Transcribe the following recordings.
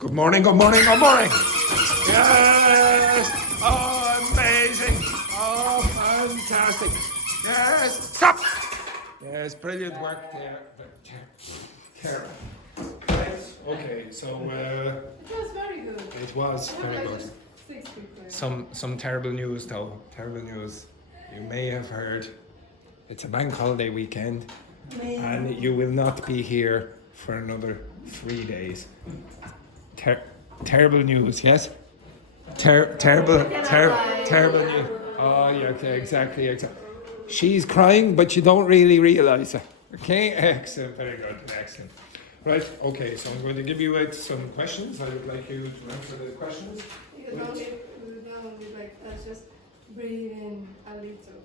Good morning, good morning, good morning. Yes. Oh, amazing. Oh, fantastic. Yes. Stop. Yes, brilliant work there. Carol. Right. Okay, so It was very good. it was very good. 6 people. Some terrible news though. Terrible news. You may have heard it's a bank holiday weekend and you will not be here for another 3 days. Terrible news, yes? Terrible news. Oh, yeah, okay, exactly. She's crying, but you don't really realise it. Okay, excellent, very good, excellent. Right, okay, so I'm going to give you some questions. I would like you to answer the questions. You can only like just breathe in a little.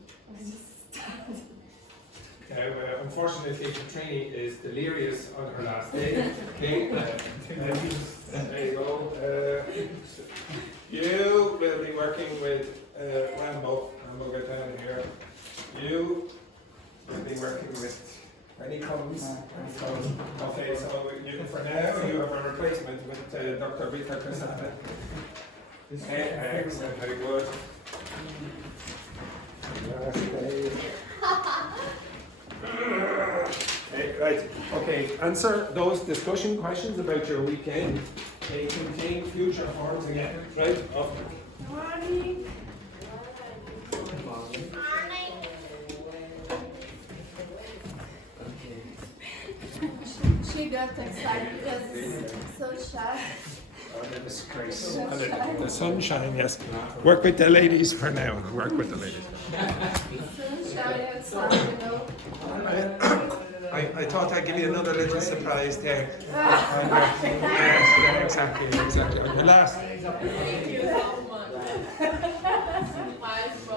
Unfortunately, Katrina is delirious on her last day. Okay, there you go. You will be working with Rambo. Rambo, get down here. You will be working with when he comes. Okay, so for now you have a replacement with Dr. Rita Casada. Excellent, very good. Last day. Right, okay, answer those discussion questions about your weekend. They contain future forms again, right? Morning. She got excited because it's so shy. Oh, the disgrace. The sunshine, yes. Work with the ladies for now. Work with the ladies. Sunshine outside, you know. I thought I'd give you another little surprise there. Yes, yeah, exactly. On your last.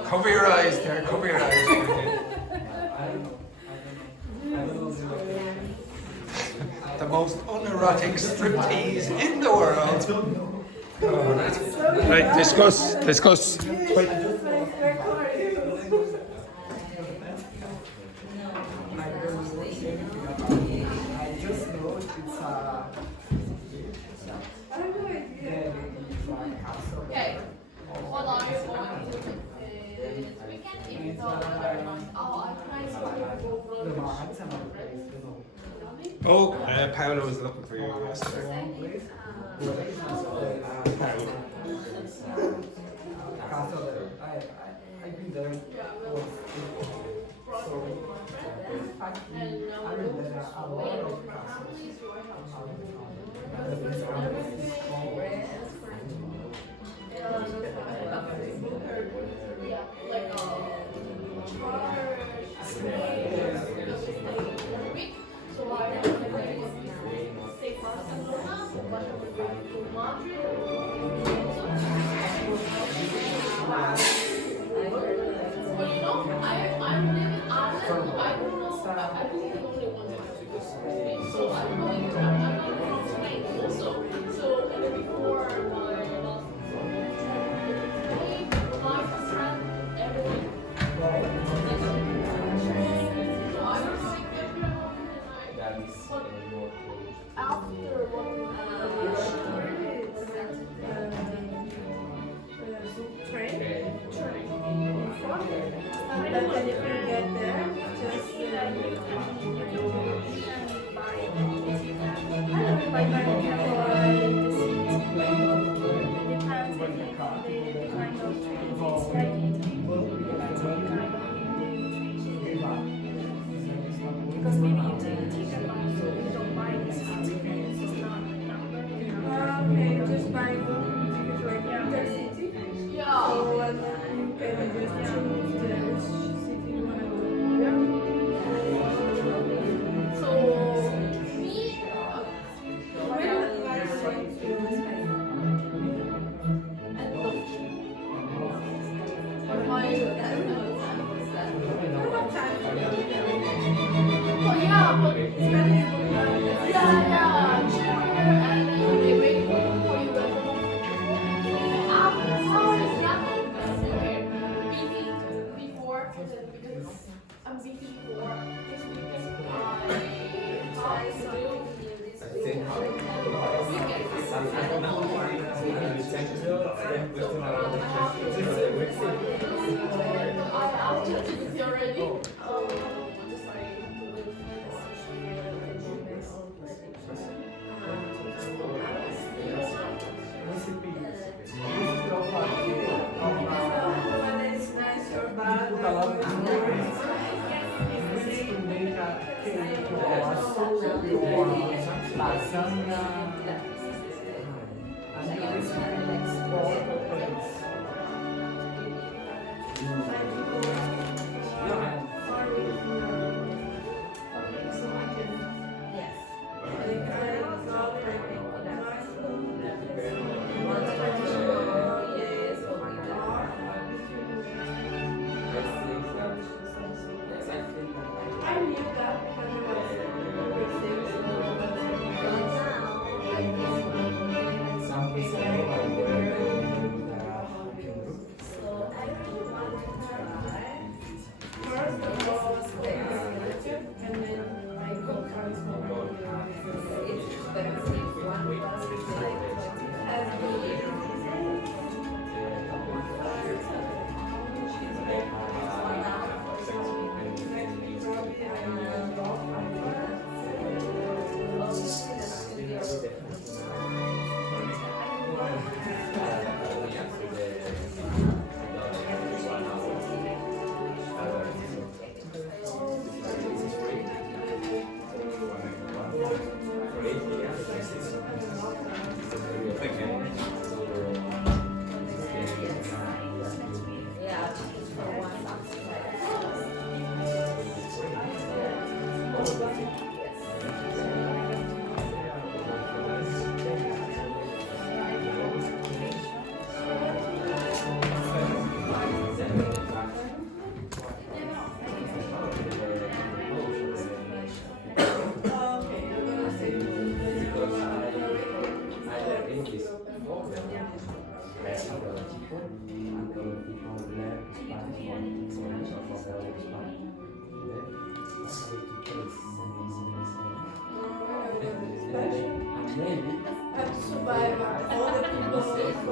Cover your eyes there, cover your eyes. The most unerotic striptease in the world. Oh, right, discuss. Wait. Okay. What are you going to do this weekend? If it's all very nice. Oh, I'm Oh, Paolo was looking for you yesterday. I've been there.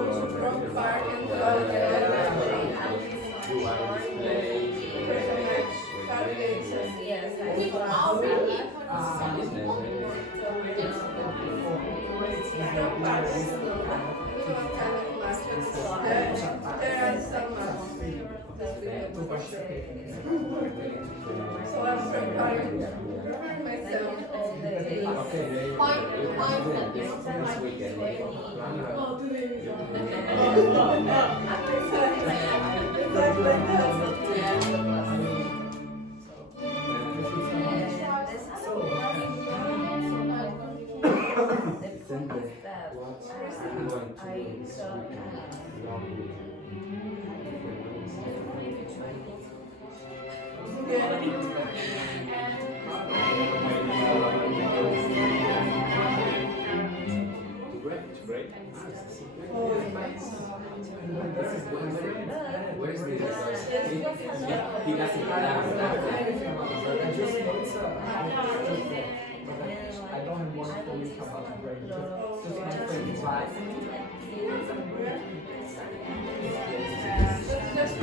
to Frog Park and go there. There are some so I'm preparing myself. I don't have more stories about the break. Just my friend twice. Just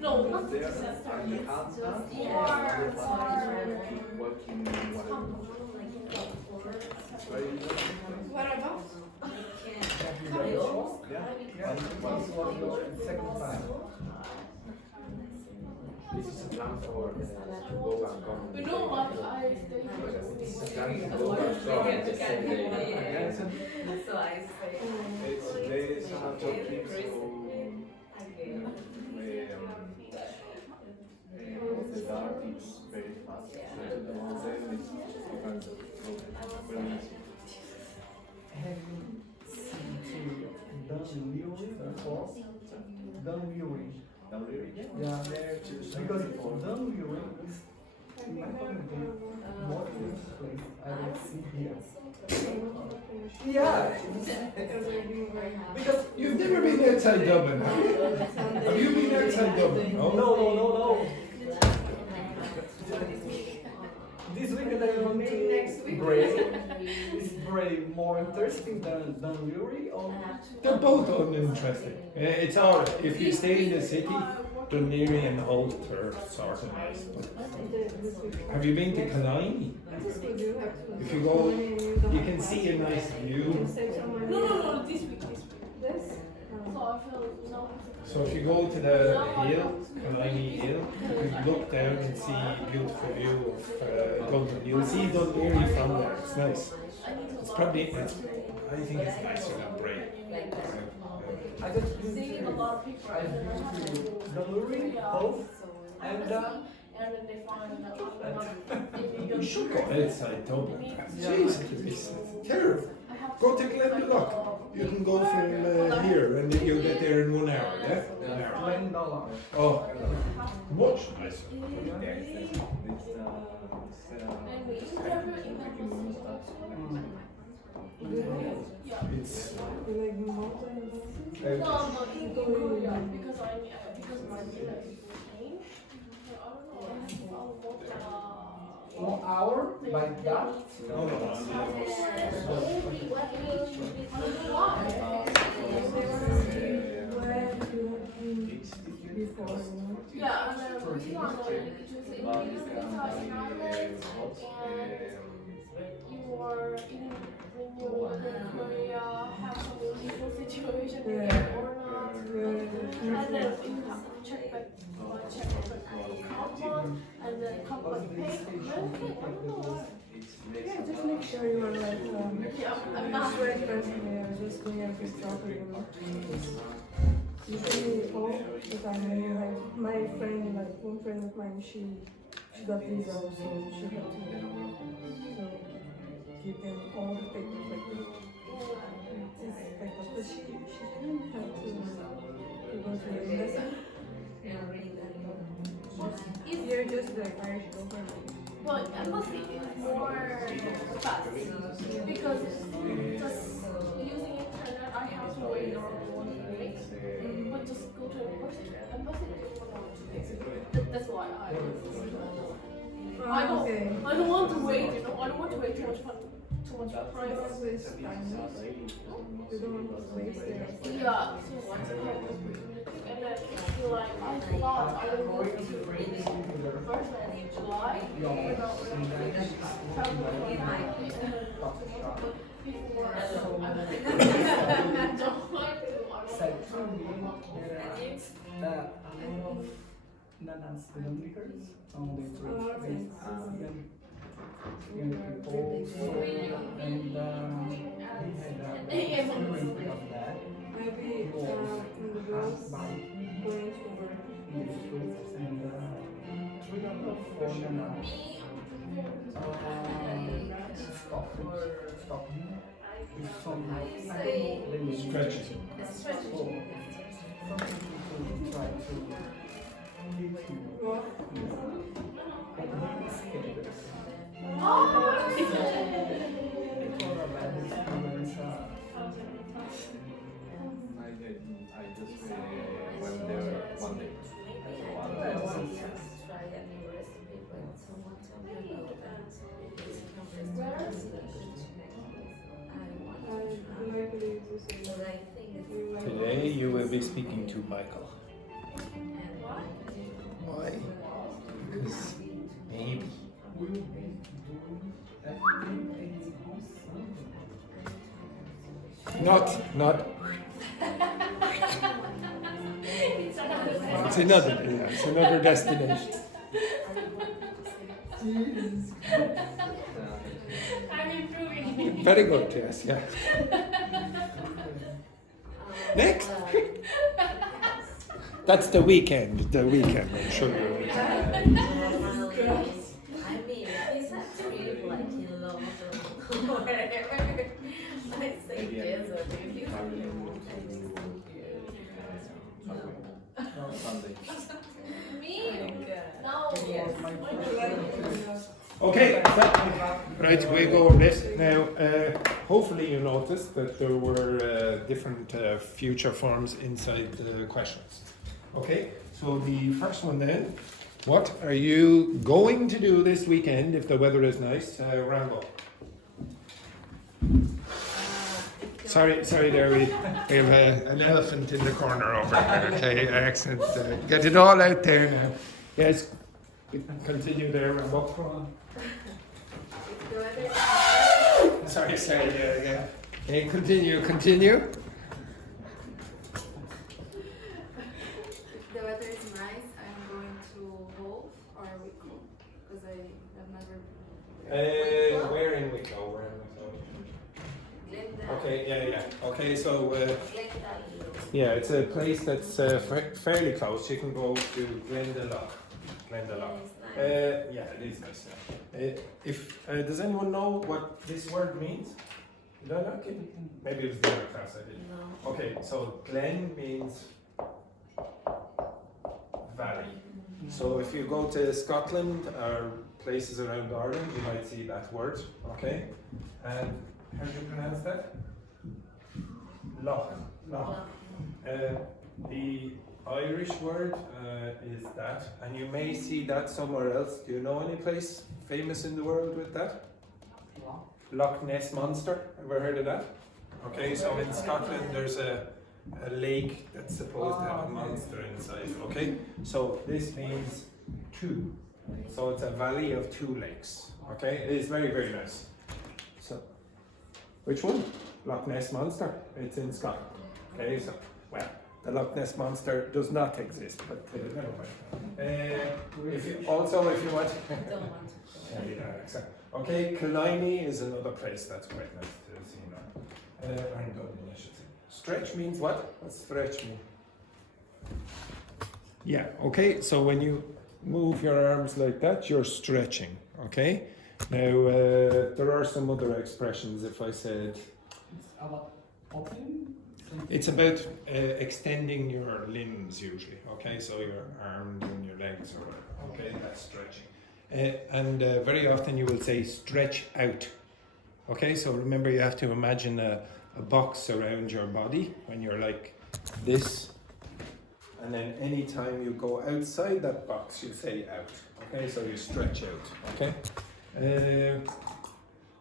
No, not there. Just what about? Second time. This is a plan for to go back on. you know what? I stay for This is a plan to go back on the same day. So I say, It's days after kids who start it's very fast. So the whole day it's depends on really easy. Have you seen done viewing before? Done viewing. Yeah, because done viewing is in my community more famous place I will see here. Yeah, because You've never been outside Dublin, have you? Have you been outside Dublin? no. This weekend I want to break. Is break more interesting than Yuri or? They're both uninteresting. It's alright. If you stay in the city, Dunleary and Ulster are sort of nice. But have you been to Killiney? If you go, you can see a nice view. No, this week. This? So I feel no. So if you go to the hill, Killiney Hill, you can look down and see a beautiful view of Dublin. You'll see Dunleary from there. It's nice. It's probably, I think it's nicer than Bray. I just Seeing a lot of people. I've been to Dunleary, Hove, and And then they find that You should go outside Dublin. Jesus, it's terrible. Go to Glendalough. You can go from here and you'll get there in 1 hour, yeah? 1 hour. $10. Oh, much nicer. It's Like mountain No, in Korea because my villa is changed. I don't know. 1 hour by that? no. before. Yeah, and then we are going to choose in Ireland and you were in when you were in Korea have some illegal situation or not. And then you have to check back couple and then couple payment. I don't know why. Yeah, just make sure you are like Yeah, I'm not ready. just doing everything properly. You can home because I know you have my friend, like one friend of mine, she she got visa, so she had to give them all the papers like this. This like that. But she didn't have to go to the embassy. You're just the Irish government. But embassy is more fast because just using internet, I have to wait around 1 week. But just go to embassy is 1 or 2 days. That's why I don't want to wait. You know, I don't want to wait too much time. Too much price. You don't waste time. You don't want to waste it. Yeah, so once and then if you like, I thought I would go to first in July, without probably before Said to me that Nan's the makers on the young people, and he had a experience of that. Maybe in the girls going to work. In the streets, and we don't know for Nana. Stop with some Stretches. some people try to keep you, but he is scared. Because of that experience, I just went there one day. Today you will be speaking to Michael. Why? Because maybe. Not. It's another destination. I'm improving. Very good, yes, yeah. Next. That's the weekend, I'm sure. I mean, he's actually like he loves whatever. I say yes or maybe. Sunday. Me? No. Okay, right, we go over this. Now, hopefully you noticed that there were different future forms inside the questions. Okay, so the first one then, what are you going to do this weekend if the weather is nice? Rambo. Sorry there, we have an elephant in the corner over there, okay, accent. Get it all out there now. Yes, continue there, Rambo. Sorry, yeah. Okay, continue. If the weather is nice, I'm going to Wolf or Wicklow because I have never. Where in Wicklow? Okay, yeah. Okay, so yeah, it's a place that's fairly close. You can go to Glendalough. Yeah, it is nice. If does anyone know what this word means? Did I not get it? Maybe it was the other class I did. No. Okay, so Glen means valley. So if you go to Scotland or places around Ireland, you might see that word. Okay, and how do you pronounce that? Loch. The Irish word is that, and you may see that somewhere else. Do you know any place famous in the world with that? Loch Ness Monster. Ever heard of that? Okay, so in Scotland there's a lake that's supposed to have a monster inside. Okay, so this means two. So it's a valley of two lakes. Okay, it is very, very nice. So, which one? Loch Ness Monster. It's in Scotland. Okay, so well, the Loch Ness Monster does not exist, but never mind. If you want. Don't want to. Yeah, exactly. Okay, Killiney is another place that's quite nice to see now. I'm Dublin, I should say. Stretch means what? What's stretch mean? Yeah. Okay. So when you move your arms like that, you're stretching, okay? Now, there are some other expressions. If I said, It's about opening? it's about extending your limbs usually, okay? So your arms and your legs or whatever, okay? That's stretching. And very often you will say stretch out, okay? So remember, you have to imagine a box around your body when you're like this. And then anytime you go outside that box, you say out, okay? So you stretch out, okay?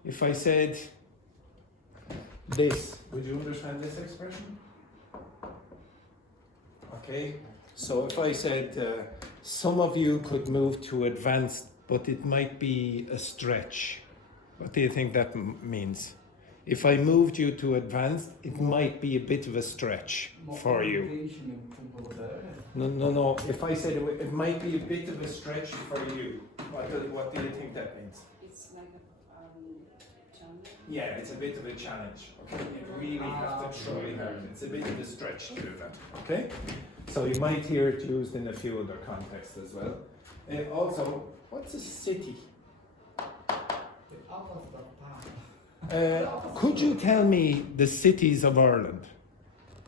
If I said this, would you understand this expression? Okay, so if I said some of you could move to advanced, but it might be a stretch, what do you think that means? If I moved you to advanced, it might be a bit of a stretch for you. No. If I said it might be a bit of a stretch for you, what do you think that means? It's like a challenge. Yeah, it's a bit of a challenge. Okay, you really have to try hard. It's a bit of a stretch to do that. Okay, so you might hear it used in a few other contexts as well. Also, what's a city? Could you tell me the cities of Ireland?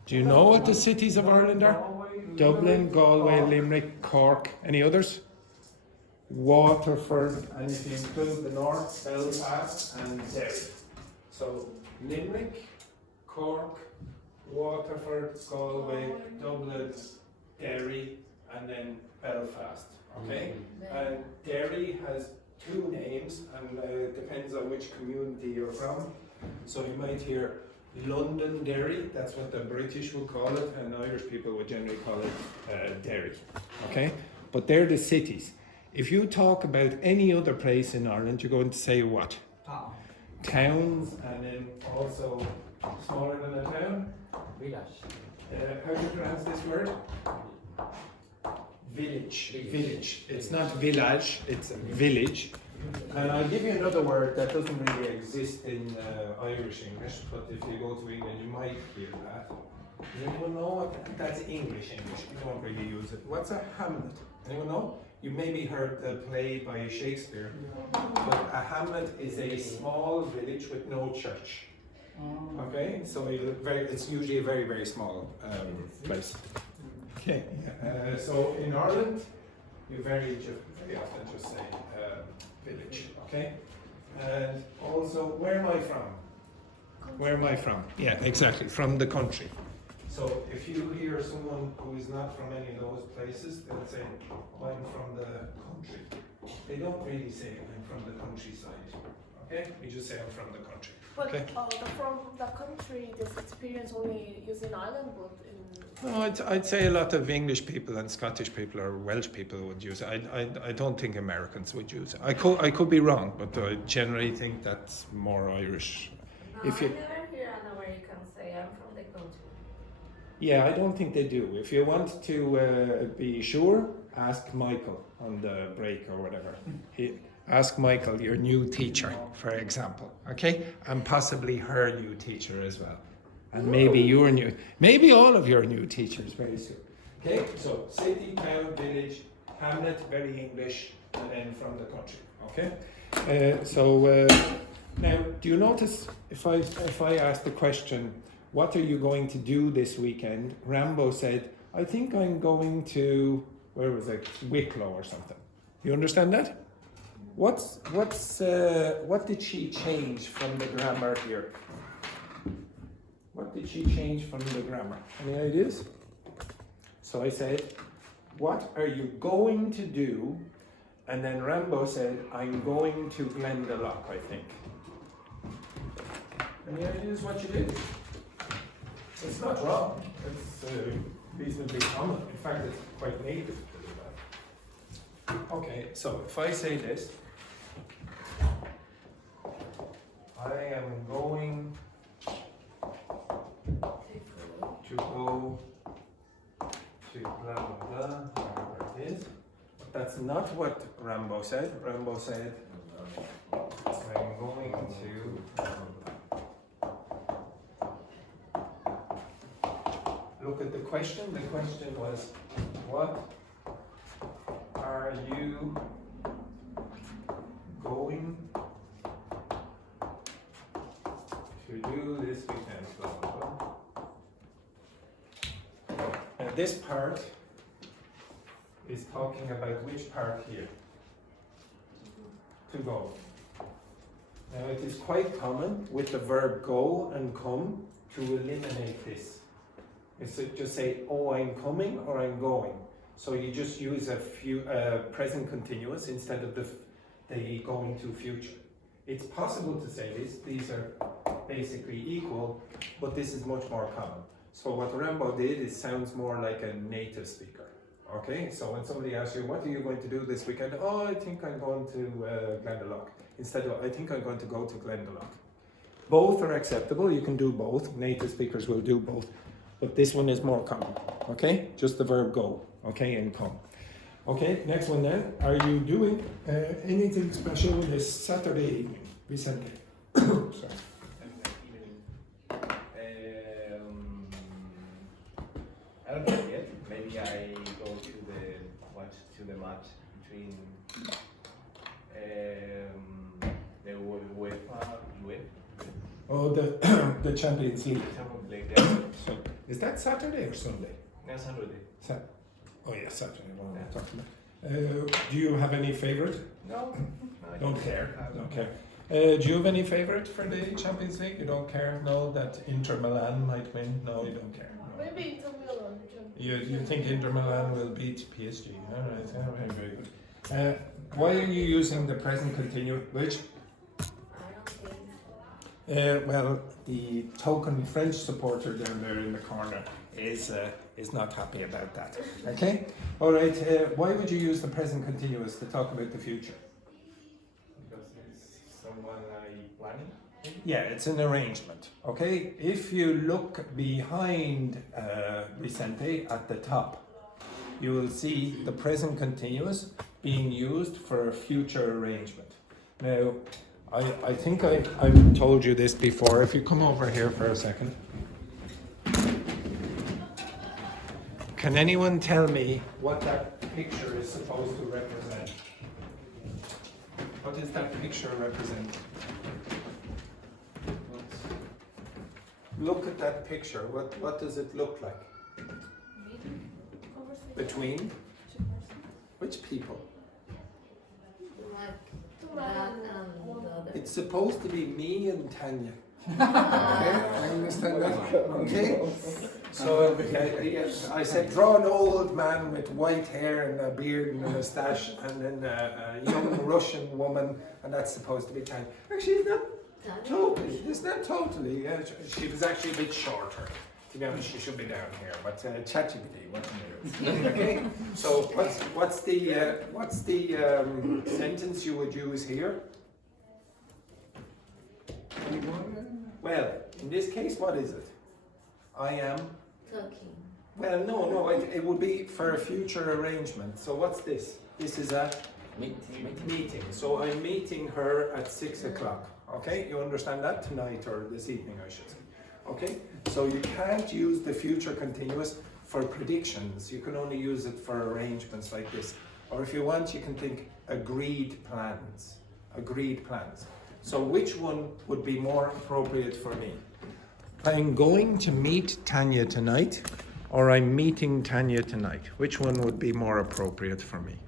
Do you know what the cities of Ireland are? Dublin, Galway, Limerick, Cork. Any others? Waterford, and if you include the north, Belfast and Derry. So Limerick, Cork, Waterford, Galway, Dublin, Derry, and then Belfast. Okay? And Derry has two names, and it depends on which community you're from. So you might hear Londonderry, that's what the British will call it, and Irish people would generally call it Derry. Okay? But they're the cities. If you talk about any other place in Ireland, you're going to say what? Town. Towns, and then also smaller than a town? Village. How do you pronounce this word? Village. Village. It's not village, it's village. And I'll give you another word that doesn't really exist in Irish English, but if you go to England, you might hear that. Does anyone know what? That's English. We don't really use it. What's a hamlet? Anyone know? You maybe heard the play by Shakespeare, but a hamlet is a small village with no church. Okay, so it's usually a very, very small place. Okay, so in Ireland, you very often just say village, okay? And also, where am I from? Where am I from? Yeah, exactly, from the country. So if you hear someone who is not from any of those places, they'll say, oh, I'm from the country. They don't really say, I'm from the countryside, okay? We just say, I'm from the country. But okay? From the country, this experience only used in Ireland, but in... No, I'd say a lot of English people and Scottish people or Welsh people would use it. I don't think Americans would use it. I could be wrong, but I generally think that's more Irish. No, I never hear an American say I'm from the country. Yeah, I don't think they do. If you want to be sure, ask Michael on the break or whatever. Ask Michael, your new teacher, for example, okay? And possibly her new teacher as well. And maybe your new, maybe all of your new teachers very soon. Okay, so city, town, village, hamlet, very English, and then from the country, okay? Now, do you notice if I ask the question, what are you going to do this weekend? Rambo said, I think I'm going to, where was it, Wicklow or something. You understand that? What did she change from the grammar here? What did she change from the grammar? Any ideas? So I said, what are you going to do? And then Rambo said, I'm going to Glendalough, I think. Any ideas what you did? It's not wrong. It's reasonably common. In fact, it's quite native to do that. Okay, so if I say this, I am going to go to blah blah blah, whatever it is. That's not what Rambo said. Rambo said, I'm going to look at the question. The question was, what are are you going to do this weekend? Blah, blah, blah. And this part is talking about which part here? To go. Now it is quite common with the verb go and come to eliminate this. It's just say, oh, I'm coming or I'm going. So you just use a present continuous instead of the going to future. It's possible to say this, these are basically equal, but this is much more common. So what Rambo did is sounds more like a native speaker. Okay, so when somebody asks you, what are you going to do this weekend? Oh, I think I'm going to Glendalough. Instead of, I think I'm going to go to Glendalough. Both are acceptable, you can do both. Native speakers will do both. But this one is more common, okay? Just the verb go, okay, and come. Okay, next one then. Are you doing anything special this Saturday evening, Vicente? Sorry. I don't know yet. Maybe I go to the match between the UEFA. Oh, the Champions League. So, is that Saturday or Sunday? No, Saturday. Oh yeah, Saturday. Well, we'll talk about. Do you have any favorite? No. Don't care. Don't care. Do you have any favorite for the Champions League? You don't care? No, that Inter Milan might win? No, you don't care. No. Maybe Inter Milan. You think Inter Milan will beat PSG? All right, very good. Why are you using the present continuous? Which? Well, the token French supporter down there in the corner is not happy about that. Okay? All right. Why would you use the present continuous to talk about the future? Because it's someone planning. Yeah, it's an arrangement. Okay? If you look behind Vicente at the top, you will see the present continuous being used for a future arrangement. Now, I think I've told you this before. If you come over here for a second. Can anyone tell me what that picture is supposed to represent? What does that picture represent? Look at that picture. What does it look like? Between? Which people? It's supposed to be me and Tanya. Okay, I understand that. Okay, so I said draw an old man with white hair and a beard and a moustache, and then a young Russian woman, and that's supposed to be Tanya. Actually, it's not totally. It's not totally. She was actually a bit shorter. To be honest, she should be down here. But ChatGPT, what can you do? Okay. So what's the sentence you would use here? Well, in this case, what is it? I am Talking. Well, no, it would be for a future arrangement. So what's this? This is a meeting. So I'm meeting her at 6 o'clock. Okay, you understand that? Tonight or this evening, I should say. Okay, so you can't use the future continuous for predictions. You can only use it for arrangements like this. Or if you want, you can think agreed plans. Agreed plans. So which one would be more appropriate for me? I'm going to meet Tanya tonight, or I'm meeting Tanya tonight. Which one would be more appropriate for me?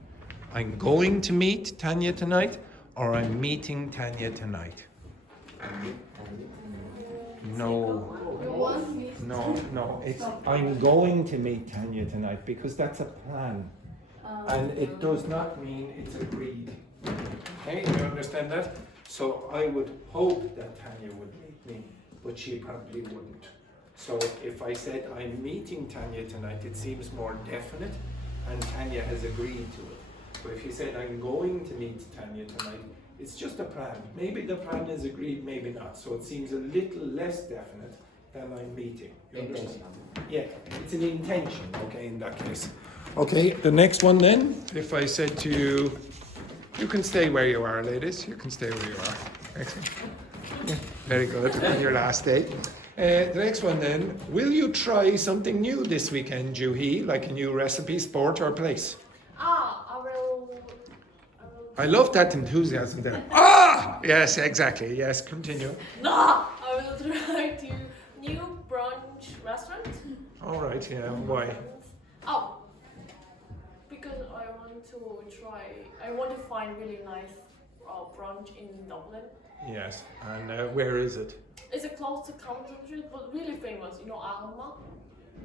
I'm going to meet Tanya tonight, or I'm meeting Tanya tonight? No. It's I'm going to meet Tanya tonight because that's a plan. And it does not mean it's agreed. Okay, you understand that? So I would hope that Tanya would meet me, but she probably wouldn't. So if I said I'm meeting Tanya tonight, it seems more definite, and Tanya has agreed to it. But if you said I'm going to meet Tanya tonight, it's just a plan. Maybe the plan is agreed, maybe not. So it seems a little less definite than I'm meeting. You understand? Yeah, it's an intention, okay, in that case. Okay, the next one then, if I said to you, you can stay where you are, ladies. You can stay where you are. Excellent. Yeah, very good. On your last day. The next one then, will you try something new this weekend, Juhi? Like a new recipe, sport or place? I will I love that enthusiasm there. Ah! Yes, exactly. Yes, continue. No, I will try to new brunch restaurant. All right, yeah, why? Oh, because I want to try. I want to find really nice brunch in Dublin. Yes, and where is it? It's a close to Council Street, but really famous. You know Alma.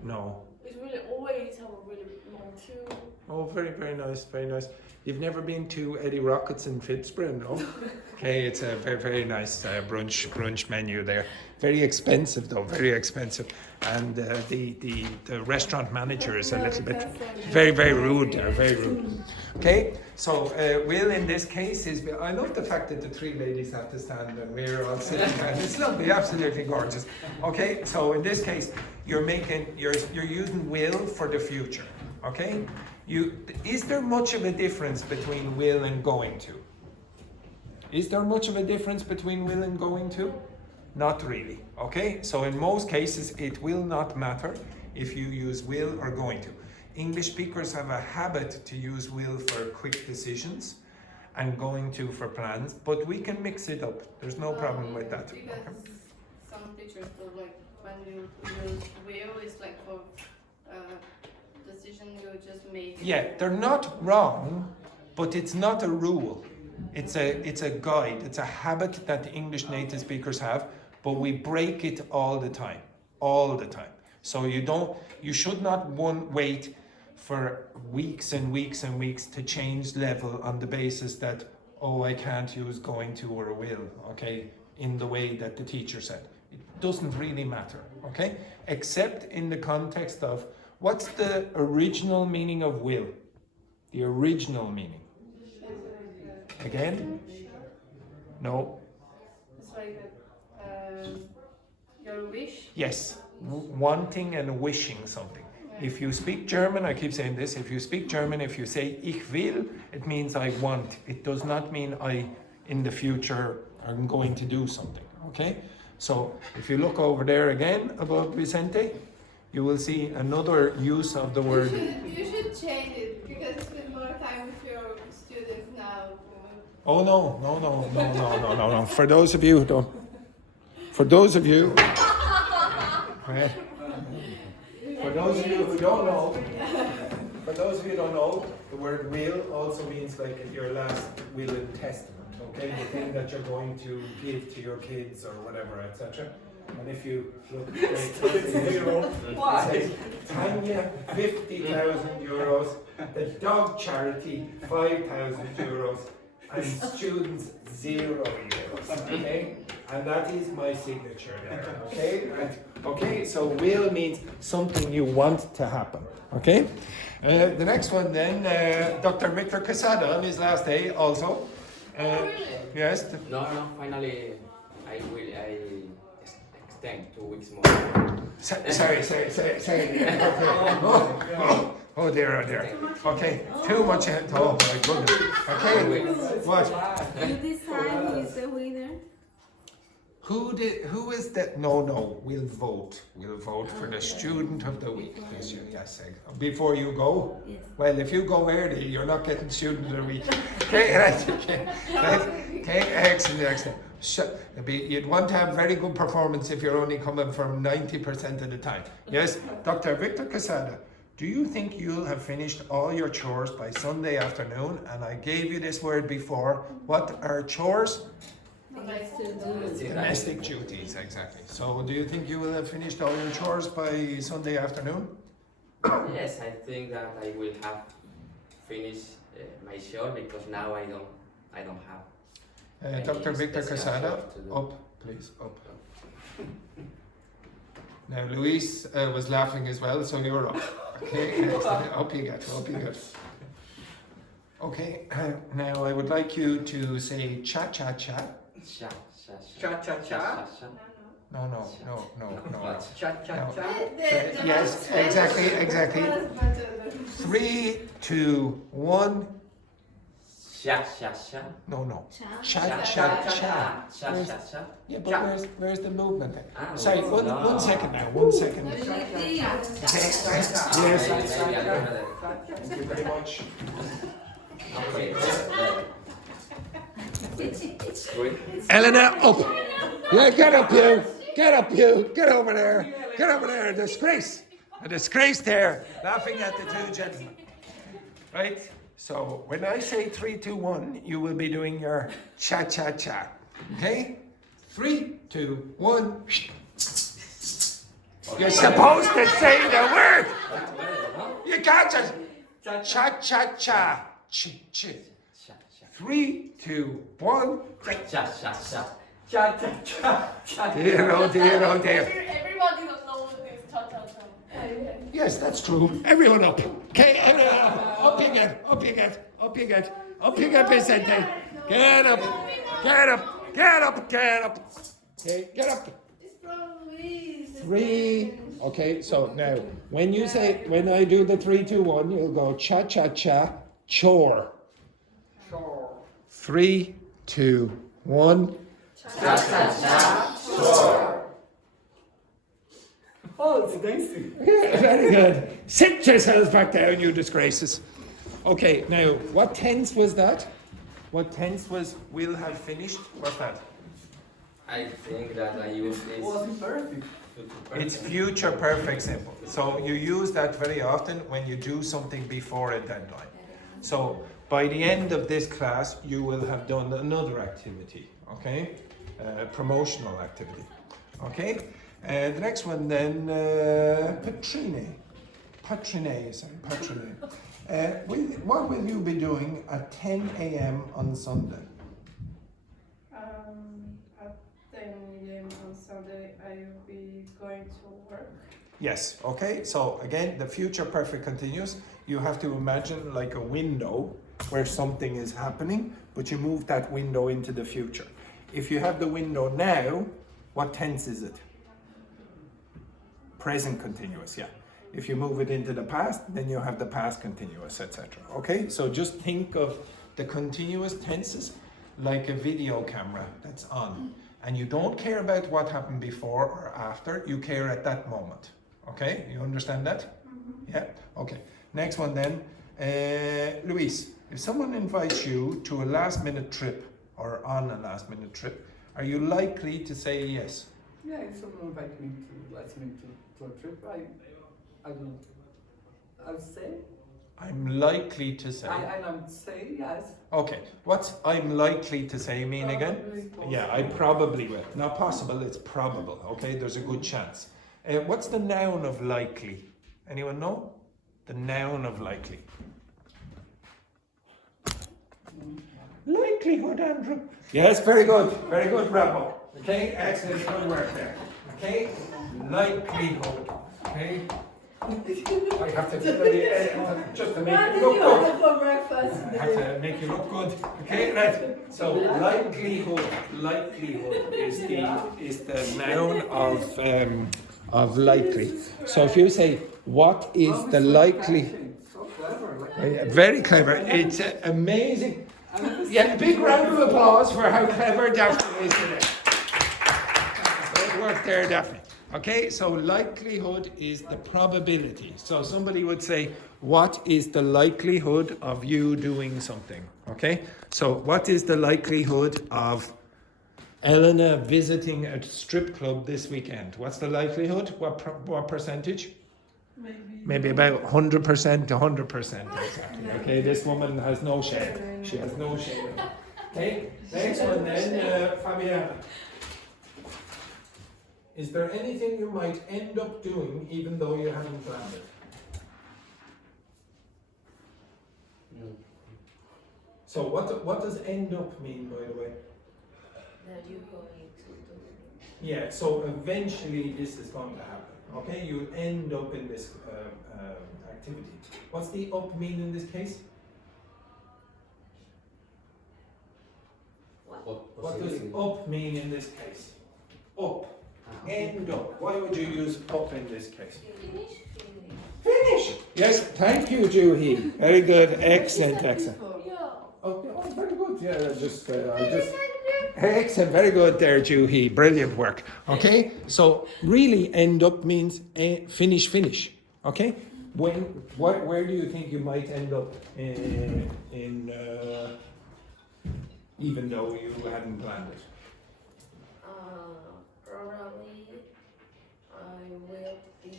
No. It's really always have a really long queue. Oh, very, very nice, very nice. You've never been to Eddie Rockets in Fitzborough, no? Okay, it's a very, very nice brunch menu there. Very expensive though, very expensive. And the restaurant manager is a little bit very, very rude there, very rude. Okay, so Will in this case is, I love the fact that the three ladies have to stand and we're all sitting and it's lovely, absolutely gorgeous. Okay, so in this case, you're using will for the future, okay? Is there much of a difference between will and going to? Is there much of a difference between will and going to? Not really, okay? So in most cases, it will not matter if you use will or going to. English speakers have a habit to use will for quick decisions and going to for plans, but we can mix it up. There's no problem with that. Because some teachers feel like when you use will, it's like for decision you just make. Yeah, they're not wrong, but it's not a rule. It's a guide. It's a habit that the English native speakers have, but we break it all the time. So you should not wait for weeks and weeks and weeks to change level on the basis that, oh, I can't use going to or will, okay, in the way that the teacher said. It doesn't really matter, okay? Except in the context of, what's the original meaning of will? The original meaning. Again? No. It's like your wish. Yes, wanting and wishing something. If you speak German, I keep saying this, if you speak German, if you say ich will, it means I want. It does not mean I, in the future, am going to do something, okay? So, if you look over there again above Vicente, you will see another use of the word. You should change it because spend more time with your students now. Oh no. For those of you who don't, for those of you who don't know, the word will also means like your last will and testament, okay? The thing that you're going to give to your kids or whatever, etc. And if you look it says, Tanya, 50,000 euros, the dog charity, 5,000 euros, and students, 0 euros, okay? And that is my signature there, okay? Okay, so will means something you want to happen, okay? The next one then, Dr. Victor Quesada on his last day also. Yes? No, finally I extend 2 weeks more. Sorry. Okay. Oh dear. Okay, too much. Oh my goodness. Okay, what? You decide who is the winner? Who is that? No, we'll vote. We'll vote for the student of the week this year. Yes, before you go? Yes. Well, if you go early, you're not getting student of the week. Okay, right, okay. Excellent. You'd want to have very good performance if you're only coming from 90% of the time. Yes, Dr. Victor Quesada, do you think you'll have finished all your chores by Sunday afternoon? And I gave you this word before. What are chores? Domestic duties, exactly. So do you think you will have finished all your chores by Sunday afternoon? Yes, I think that I will have finished my show because now I don't have. Dr. Victor special Quesada, job to do. up, please, up. Now Luis was laughing as well, so you're up. Okay, up you get. Okay, now I would like you to say cha cha cha. Cha. No. Cha cha cha. Yes, exactly. 3, 2, 1. Cha. No. Cha. Cha. Yeah, but where's the movement there? Sorry, one second now. Okay. Yes. Thank you very much. It's great. Elena, up. Yeah, get up, you. Get up, you. Get over there. Get over there. A disgrace. A disgrace there. Laughing at the two gentlemen. Right? So when I say 3, 2, 1, you will be doing your cha-cha-cha. Okay? 3, 2, 1. You're supposed to say the word. You can't just cha-cha-cha. Ch-ch. 3, 2, 1. Cha cha cha. Cha cha cha cha. Dear, oh dear, oh dear. Everybody doesn't know this cha-cha-cha. Yes, that's true. Everyone up. Okay, up you get, up you get, up you get, up you get, Vicente. Get up, get up, get up, get up. Okay, get up. It's probably 3. Okay, so now when you say, when I do the 3, 2, 1, you'll go cha cha cha chore. 3, 2, 1. Cha cha cha. Sure. Oh, it's dancing. Yeah, very good. Sit yourselves back down, you disgraces. Okay, now what tense was that? What tense was will have finished? What's that? I think that I use this. Wasn't perfect. It's future perfect simple. So you use that very often when you do something before a deadline. So by the end of this class, you will have done another activity, okay? Promotional activity, okay? The next one then, Patrine. What will you be doing at 10 a.m. on Sunday? At 10 a.m. on Sunday, I will be going to work. Yes, okay, so again, the future perfect continuous. You have to imagine like a window where something is happening, but you move that window into the future. If you have the window now, what tense is it? Present continuous, yeah. If you move it into the past, then you have the past continuous, etc. Okay, so just think of the continuous tenses like a video camera that's on. And you don't care about what happened before or after, you care at that moment. Okay, you understand that? Mm-hmm. Yeah, okay. Next one then, Luis, if someone invites you to a last minute trip or on a last minute trip, are you likely to say yes? Yeah, if someone invites me to last minute to a trip, I will. I'll say. I'm likely to say. I would say yes. Okay, what's I'm likely to say mean again? Yeah, I probably will. Not possible, it's probable. Okay, there's a good chance. What's the noun of likely? Anyone know? The noun of likely. Likelihood, Andrew. Yes, very good, bravo. Okay, excellent, good work there. Okay, likelihood. Okay. I have to just to make it look good. For breakfast I have to make you look good. Okay, right. So likelihood is the noun of likely. So if you say what is the likely, So clever. very clever. It's amazing. Yeah, big round of applause for how clever Daphne is today. Good work there, Daphne. Okay, so likelihood is the probability. So somebody would say, what is the likelihood of you doing something? Okay, so what is the likelihood of Elena visiting a strip club this weekend? What's the likelihood? What percentage? Maybe about 100% to 100%. Exactly. Okay, this woman has no shame. She has no shame. Okay, next one then, Fabiana. Is there anything you might end up doing even though you haven't planned it? No. So what does end up mean, by the way? That you're going to do. Yeah, so eventually this is going to happen. Okay, you end up in this activity. What's the up mean in this case? What does up mean in this case? Up. End up. Why would you use up in this case? Finish. Yes, thank you, Juhi. Very good. Excellent. Oh, very good. Yeah, excellent. Very good there, Juhi. Brilliant work. Okay, so really end up means finish. Okay, where do you think you might end up in even though you hadn't planned it? Probably I will be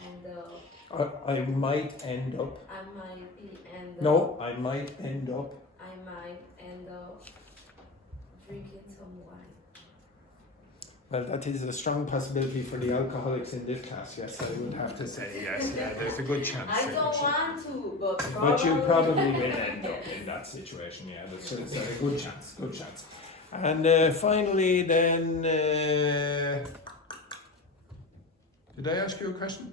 end up. I might end up. I might be end up. No, I might end up. I might end up drinking some wine. Well, that is a strong possibility for the alcoholics in this class. Yes, I would have to say yes. Yeah, there's a good chance. I don't want to, but But you probably will end up in that situation. Yeah, that's a good chance. Good chance. And finally, then, did I ask you a question?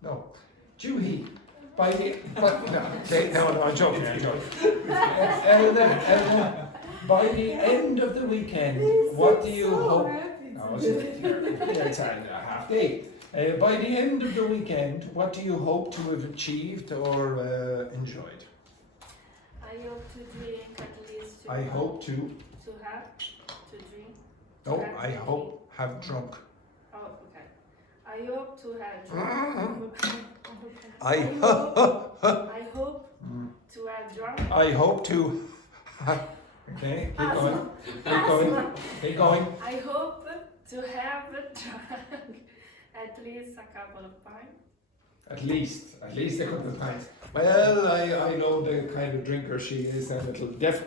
No. Juhi, by the no, I'm joking. Elena, by the end of the weekend, what do you hope? No, it's a half day. By the end of the weekend, what do you hope to have achieved or enjoyed? I hope to drink at least. I hope to. To have to drink. No, I hope have drunk. Oh, okay. I hope to have drunk. I hope to have drunk. I hope to. Okay, keep going. Keep going. Keep going. I hope to have drunk at least a couple of pints. At least a couple of times. Well, I know the kind of drinker she is, and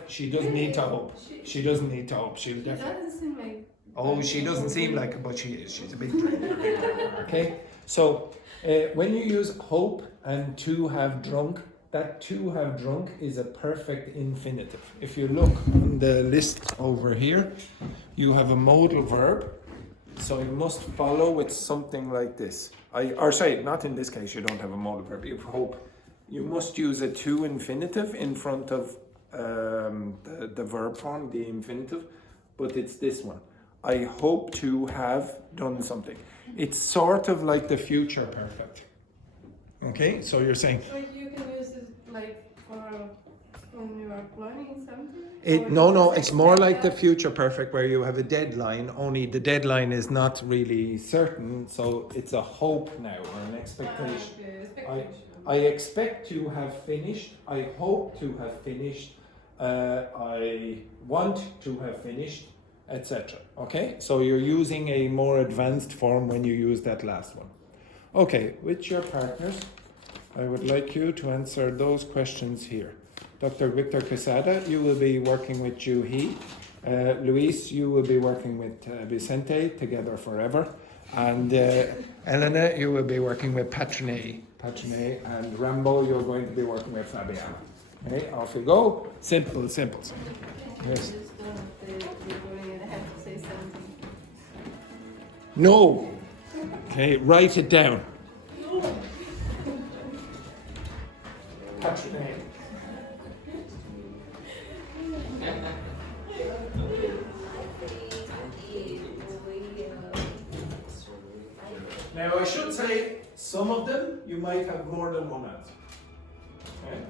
she doesn't need to hope. She doesn't need to hope. She'll definitely. Doesn't seem like. Oh, she doesn't seem like it, but she is. She's a big drinker. Okay, so when you use hope and to have drunk, that to have drunk is a perfect infinitive. If you look on the list over here, you have a modal verb, so it must follow with something like this. Not in this case, you don't have a modal verb. You hope. You must use a to infinitive in front of the verb form, the infinitive, but it's this one. I hope to have done something. It's sort of like the future perfect. Okay, so you're saying. So you can use it like for when you are planning something? It's more like the future perfect where you have a deadline, only the deadline is not really certain, so it's a hope now or an expectation. I expect to have finished, I hope to have finished, I want to have finished, etc. Okay, so you're using a more advanced form when you use that last one. Okay, with your partners, I would like you to answer those questions here. Dr. Victor Quesada, you will be working with Juhi. Luis, you will be working with Vicente, together forever. And Elena, you will be working with Patrone. And Rambo, you're going to be working with Fabiana. Okay, off you go. Simple. Yes. No. Okay, write it down. Patrone. Now I should say, some of them you might have more than one answer. Okay?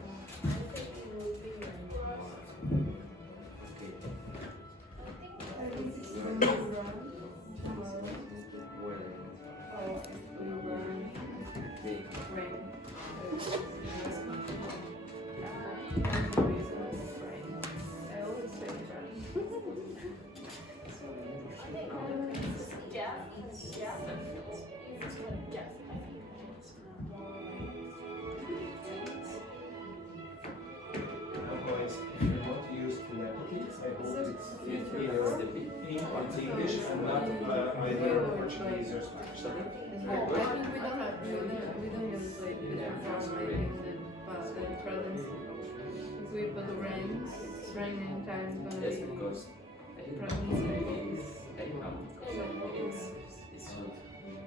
Otherwise, if you want to use telepathy, I hope it's English and not either Portuguese or Spanish. I think we don't use like different form like in the present. If we put the rain, raining time is gonna Yes, be because present. it's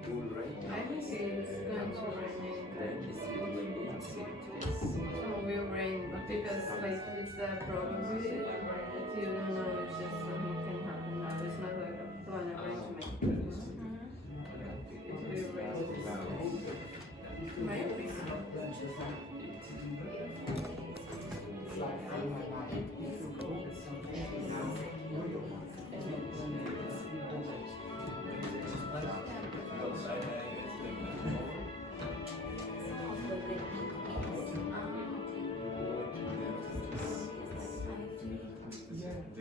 cool, right? I think it's going to rain anytime. So will rain, but because like it's the problem with it, that you don't know it's just something can happen now. It's not like a plan arrangement. It will rain. My opinion. Yeah.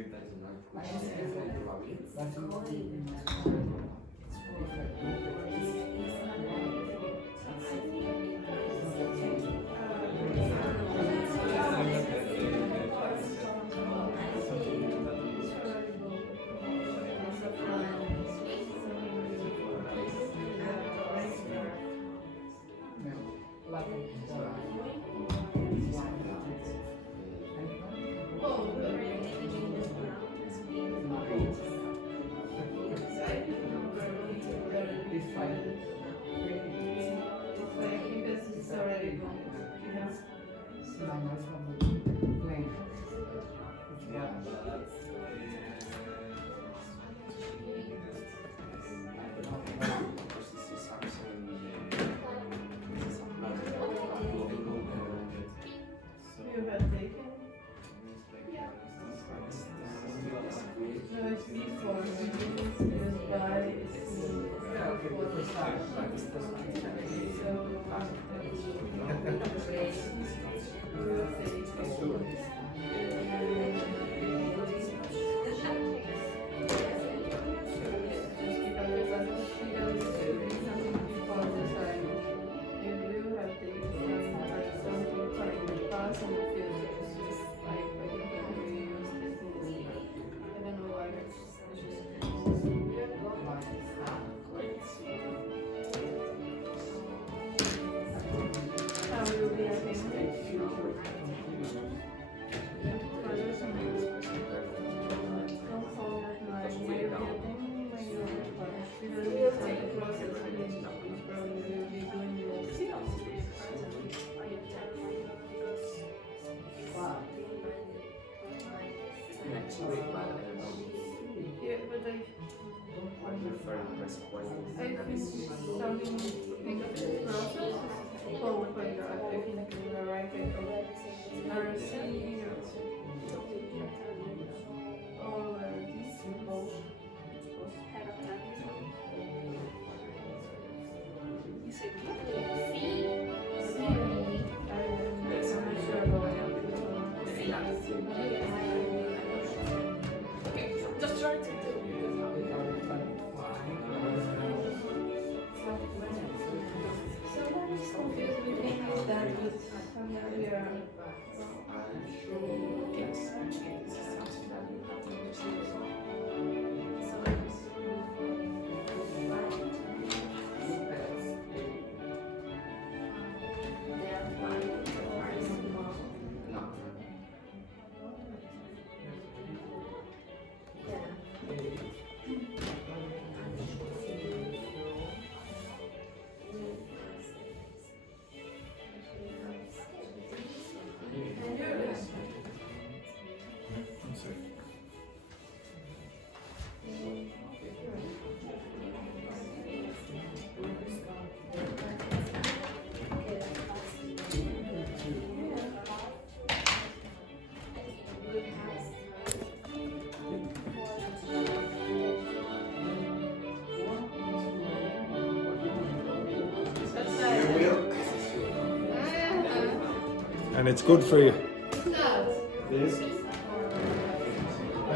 And it's good for you. It's not. It is. And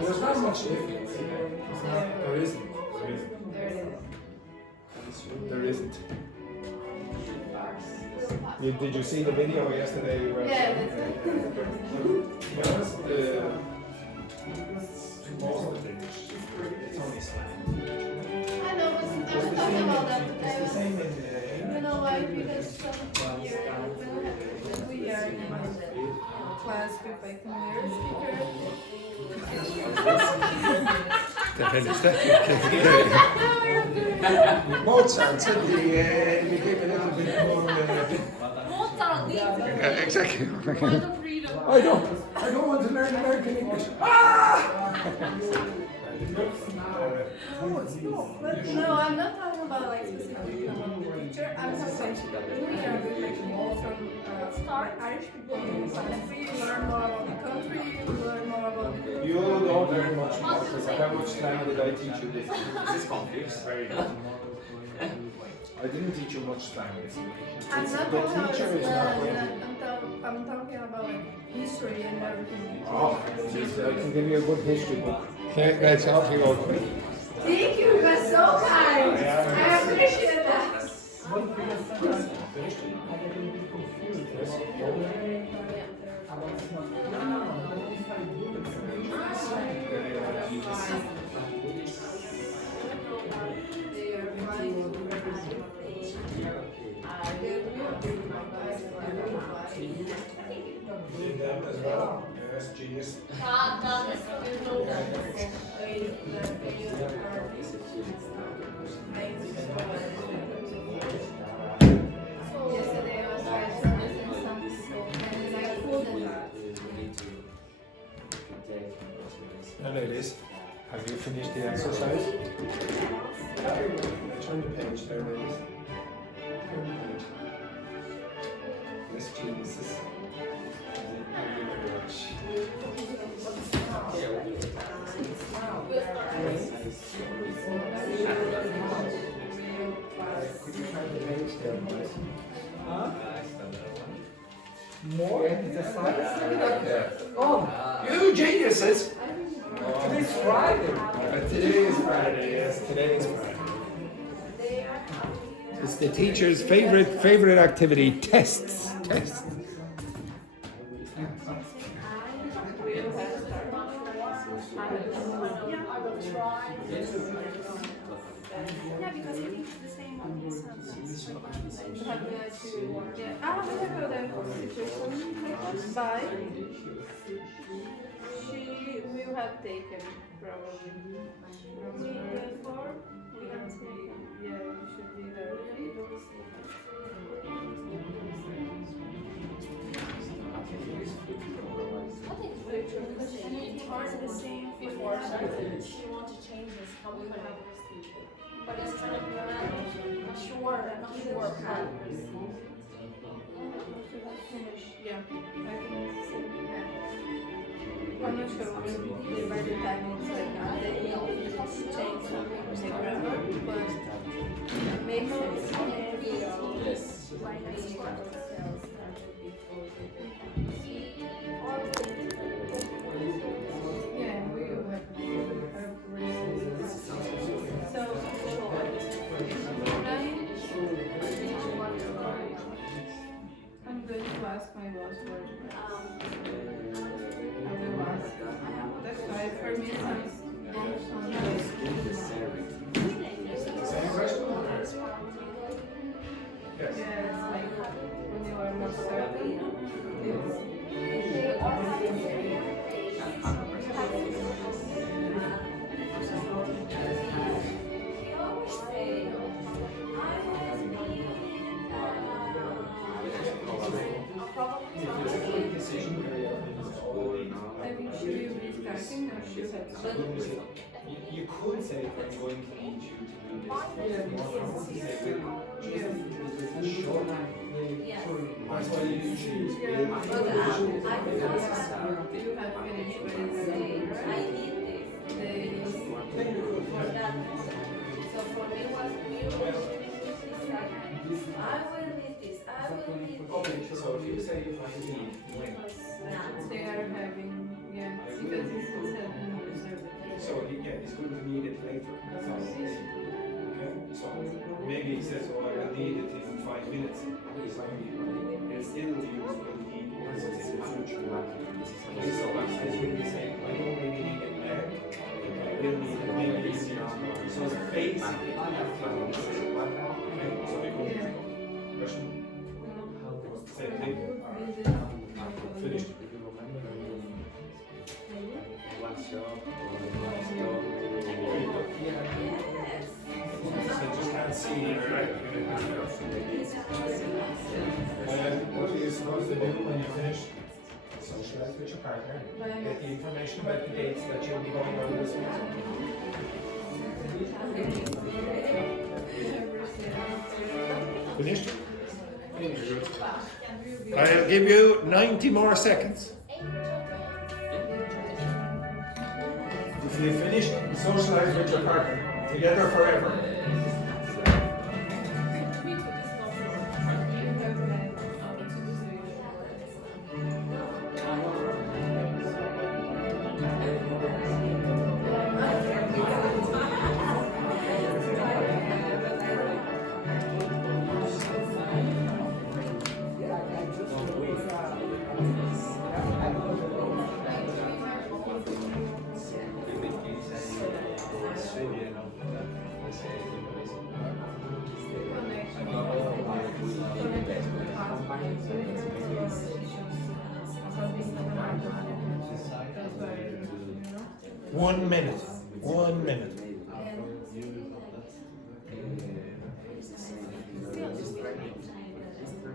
there's not much difference. There isn't. There it is. There isn't. Did you see the video yesterday? Where Yeah, that's it. to be honest, it's only slang. I know, but I was talking about that It's the today. same in You know why? Because some here, when we are in class with like native The hell is that? Mozart said he became a little bit more. Yeah, exactly. I don't want to learn American English. No, I'm not talking about like specifically about the teacher. I'm talking about we are with like people from Irish people in this country. You learn more about the country. You learn more about the You don't learn much more because how much time did I teach you this? This is confused. Very good. I didn't teach you much Spanish. I'm It's, not the talking about teacher is not going to. I'm talking about like history and everything. Oh, just, I can give you a good history book. Okay, that's off you go. Thank you, you are so kind. I appreciate that. But because sometimes I get a little bit confused. Yes. If I do Them as well. Yes, genius. Yesterday I was trying to listen to some people and I couldn't. And it is. Have you finished the exercise? Turn the page, there it is. Turn the page. Yes, geniuses. Thank you very much. Could you turn the page there, please? Huh? More? It's a size? Oh, You geniuses! today's Friday. Today is Friday, yes, today is Friday. It's the teacher's favorite activity, tests. Tests. Yeah, because I think it's the same on his son's. Yeah, I have to go there for situation. Bye. She will have taken probably. We have taken. Yeah, we should be there. I think it's very true because anything are the same before she wants to change this, how we would have this. But it's kind of not sure how. Yeah, I think it's the same. Yeah. I'm not sure when by the time it's like not that easy to change something with the grammar, but it makes sense. Yes. Yeah, we were so I'm going to ask my boss for it. I will ask. That's why for me Same question? Yes. yeah, it's like when you are more certain. I think she will be starting or she'll have You could say, I'm going to need you to do this. Sure. That's why you choose. you have finished, but it's I need this. For that. So for me was new. I will need this. I will need this. Okay, so if you say you find need, when? they are having, yeah, because it's happening reserved. So yeah, he's going to need it later. That's all. Okay, so maybe he says, oh, I will need it in 5 minutes. He'll still use will need once it's in the future. Okay, so I'm really saying, I don't really need it now. I will need it maybe this year. So it's basically, okay, so we go question. Same thing. Finished. So just can't see it, right? What are you supposed to do when you finish? Socialize with your partner. Get the information about the dates that you'll be going on this week. Finished? I'll give you 90 more seconds. If you finish, socialize with your partner. Together forever. 1 minute. 1 minute.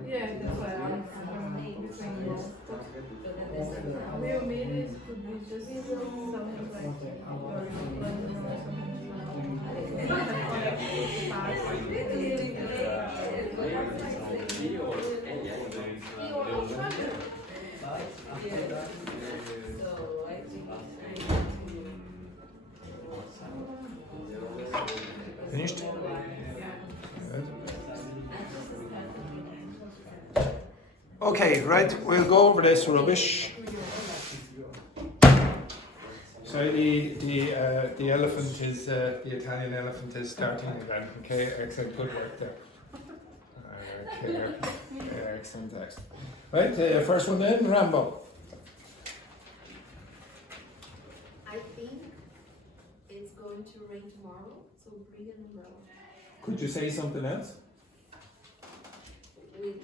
Yeah, that's why I'm between both. Real meetings could be just something like or London or something. Finished? Okay, right, we'll go over this rubbish. So the elephant is the Italian elephant is starting again. Okay, excellent, good work there. Okay, excellent, excellent. Right, first one then, Rambo. I think it's going to rain tomorrow, so bring an umbrella. Could you say something else? With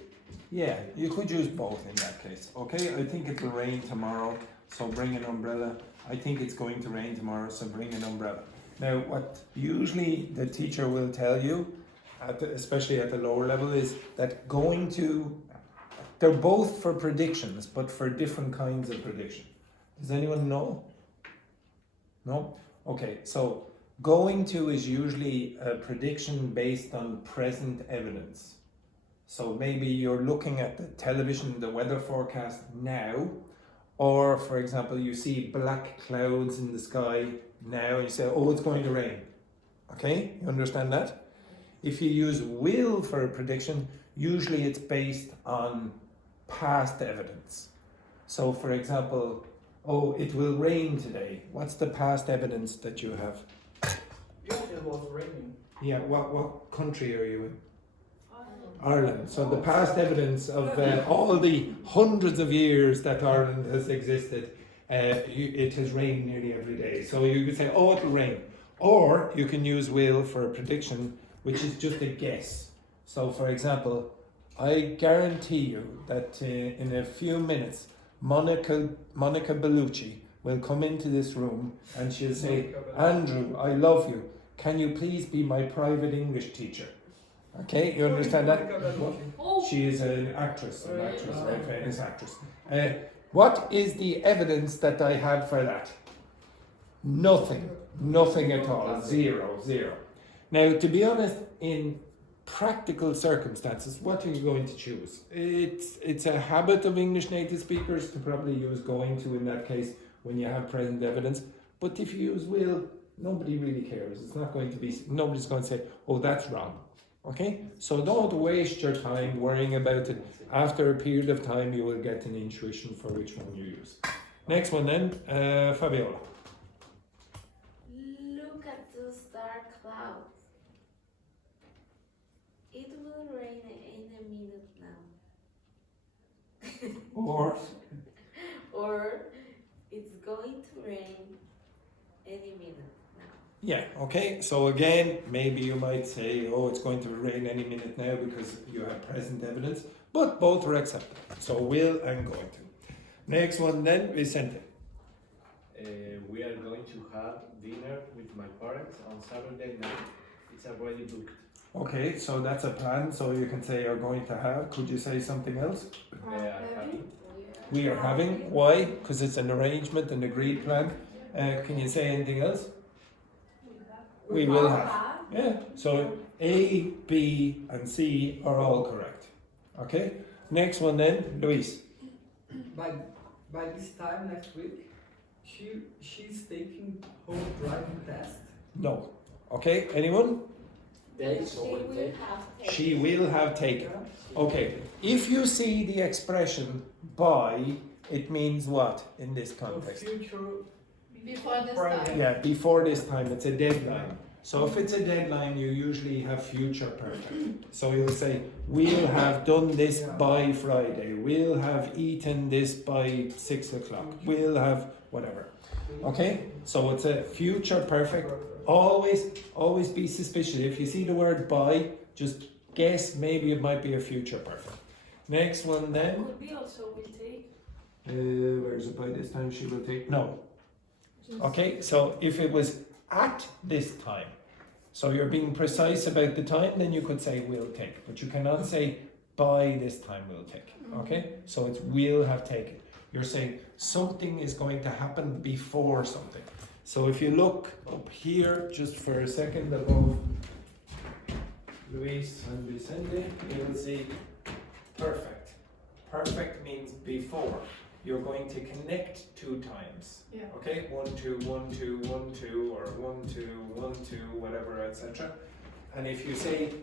Yeah, you could use both in that case. Okay, I think it will rain tomorrow, so bring an umbrella. I think it's going to rain tomorrow, so bring an umbrella. Now, what usually the teacher will tell you, especially at the lower level, is that they're both for predictions, but for different kinds of prediction. Does anyone know? No? Okay, so going to is usually a prediction based on present evidence. So maybe you're looking at the television, the weather forecast now, or for example, you see black clouds in the sky now and you say, oh, it's going to rain. Okay, you understand that? If you use will for a prediction, usually it's based on past evidence. So for example, oh, it will rain today. What's the past evidence that you have? Yesterday was raining. Yeah, what country are you in? Ireland. So the past evidence of all the hundreds of years that Ireland has existed, it has rained nearly every day. So you could say, oh, it'll rain. Or you can use will for a prediction, which is just a guess. So for example, I guarantee you that in a few minutes, Monica Bellucci will come into this room and she'll say, Andrew, I love you. Can you please be my private English teacher? Okay, you understand that? She is an actress, a very famous actress. What is the evidence that I have for that? Nothing at all, zero. Now, to be honest, in practical circumstances, what are you going to choose? It's a habit of English native speakers to probably use going to in that case when you have present evidence. But if you use will, nobody really cares. It's not going to be, nobody's going to say, oh, that's wrong. Okay, so don't waste your time worrying about it. After a period of time, you will get an intuition for which one you use. Next one then, Fabiola. look at those dark clouds. It will rain in a minute now. Or it's going to rain any minute now. Yeah, okay, so again, maybe you might say, oh, it's going to rain any minute now because you have present evidence, but both are acceptable. So will and going to. Next one then, Vicente. We are going to have dinner with my parents on Saturday night. It's already booked. Okay, so that's a plan, so you can say you're going to have. Could you say something else? We are having. Why? Because it's an arrangement, an agreed plan. Can you say anything else? We will have. Yeah, so A, B and C are all correct. Okay, next one then, Luis. By this time next week, she's taking her driving test. No. Okay, anyone? She will have taken. Okay, if you see the expression by, it means what in this context? Future. Before this time. Yeah, before this time, it's a deadline. So if it's a deadline, you usually have future perfect. So you'll say, we'll have done this by Friday. We'll have eaten this by 6 o'clock. We'll have whatever. Okay? So it's a future perfect. Always be suspicious. If you see the word by, just guess maybe it might be a future perfect. Next one then. Could be also will take. Where is it by this time she will take? No. Okay, so if it was at this time, so you're being precise about the time, then you could say will take, but you cannot say by this time will take. Okay, so it's will have taken. You're saying something is going to happen before something. So if you look up here just for a second above Luis and Vicente, you will see perfect. Perfect means before. You're going to connect 2 times. Yeah. Okay, 1, 2, 1, 2, 1, 2, or 1, 2, 1, 2, whatever, etc. And if you say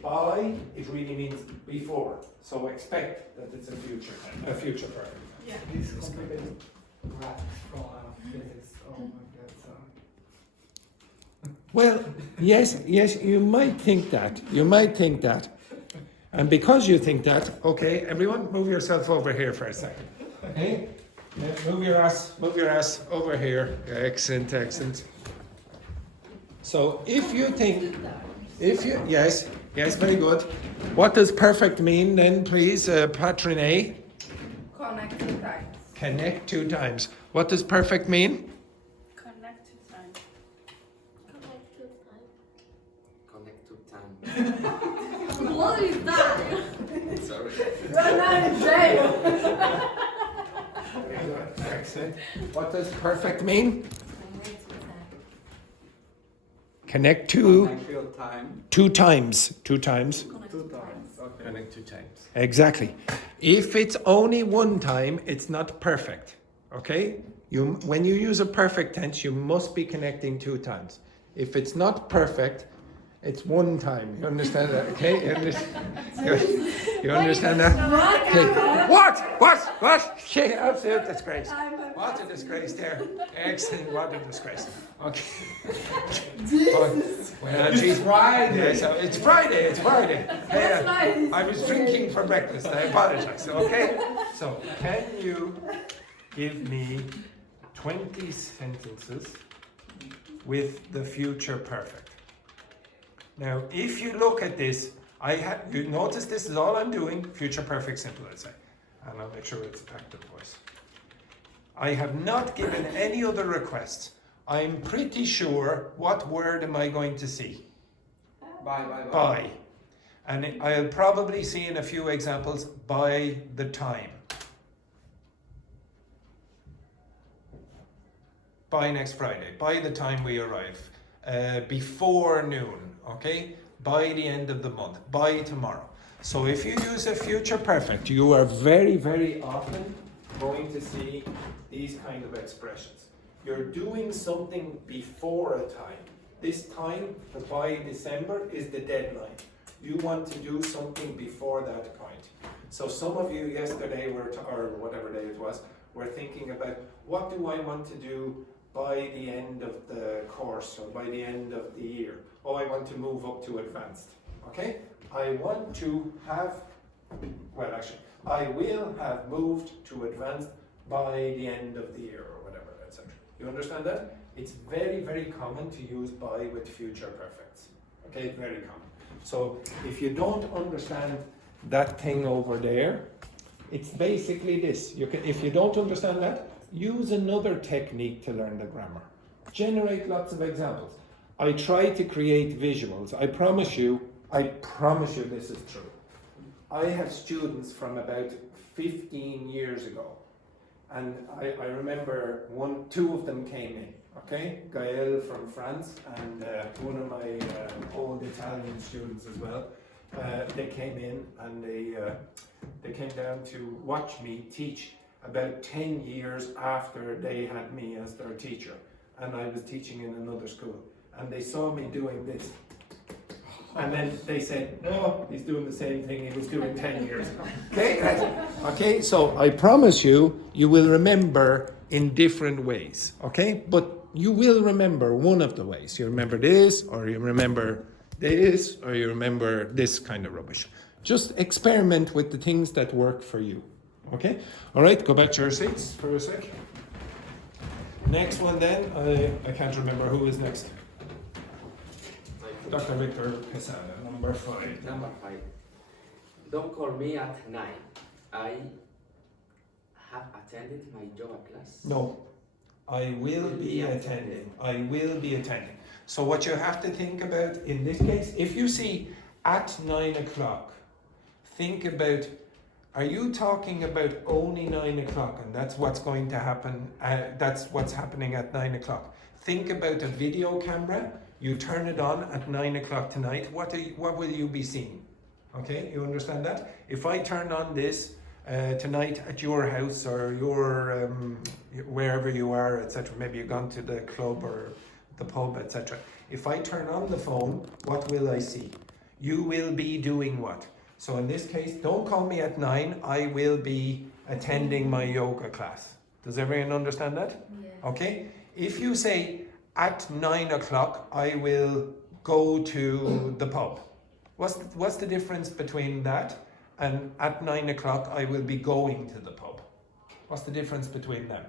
by, it really means before. So expect that it's a future time, a future perfect. Yeah. This complicated graph from physics. Oh my god. Well, yes, you might think that. You might think that. And because you think that, okay, everyone, move yourself over here for a second. Okay? Yeah, move your ass over here. Yeah, excellent, excellent. So if you think, yes, very good. What does perfect mean then, please, Patron A? Connect 2 times. Connect 2 times. What does perfect mean? Connect 2 times. Connect to time. What is that? Sorry. You're not in jail. Excellent. What does perfect mean? Connect to Time. 2 times. 2 times. 2 times. Okay. Connect 2 times. Exactly. If it's only 1 time, it's not perfect. Okay? When you use a perfect tense, you must be connecting 2 times. If it's not perfect, it's 1 time. You understand that? Okay? You understand that? Okay. What? Yeah, absolute disgrace. What a disgrace there. Excellent. What a disgrace. Okay. Well, geez. Friday. Yeah, so it's Friday. Hey, I was drinking for breakfast. I apologize. Okay. So, can you give me 20 sentences with the future perfect? Now, if you look at this, you notice this is all I'm doing, future perfect simple, I'd say. And I'll make sure it's active voice. I have not given any other requests. I'm pretty sure, what word am I going to see? By. And I'll probably see in a few examples, by the time. By next Friday, by the time we arrive. Before noon, okay? By the end of the month, by tomorrow. So if you use a future perfect, you are very, very often going to see these kind of expressions. You're doing something before a time. This time, by December, is the deadline. You want to do something before that point. So some of you yesterday or whatever day it was, were thinking about, what do I want to do by the end of the course or by the end of the year? Oh, I want to move up to advanced. Okay? I want to have, well actually, I will have moved to advanced by the end of the year or whatever, etc. You understand that? It's very, very common to use by with future perfects. Okay, very common. So if you don't understand that thing over there, it's basically this. If you don't understand that, use another technique to learn the grammar. Generate lots of examples. I try to create visuals. I promise you this is true. I have students from about 15 years ago, and I remember two of them came in, okay? Gael from France and one of my old Italian students as well. They came in and they came down to watch me teach about 10 years after they had me as their teacher, and I was teaching in another school, and they saw me doing this, and then they said, "Oh, he's doing the same thing he was doing 10 years ago." Okay, so I promise you, you will remember in different ways, okay? But you will remember one of the ways. You remember this, or you remember this, or you remember this kind of rubbish. Just experiment with the things that work for you. Okay? All right, go back to your seats for a sec. Next one then, I can't remember who is next. Dr. Victor Quesada, number 5. Number 5. Don't call me at 9. I have attended my yoga class. No. I will be attending. I will be attending. So what you have to think about in this case, if you see at 9 o'clock, think about, are you talking about only 9 o'clock and that's what's going to happen, that's what's happening at 9 o'clock. Think about a video camera, you turn it on at 9 o'clock tonight, what will you be seeing? Okay, you understand that? If I turn on this tonight at your house or your wherever you are, etc. Maybe you've gone to the club or the pub, etc. If I turn on the phone, what will I see? You will be doing what? So in this case, don't call me at 9. I will be attending my yoga class. Does everyone understand that? Yeah. Okay. If you say at 9 o'clock, I will go to the pub. What's the difference between that and at 9 o'clock I will be going to the pub? What's the difference between them?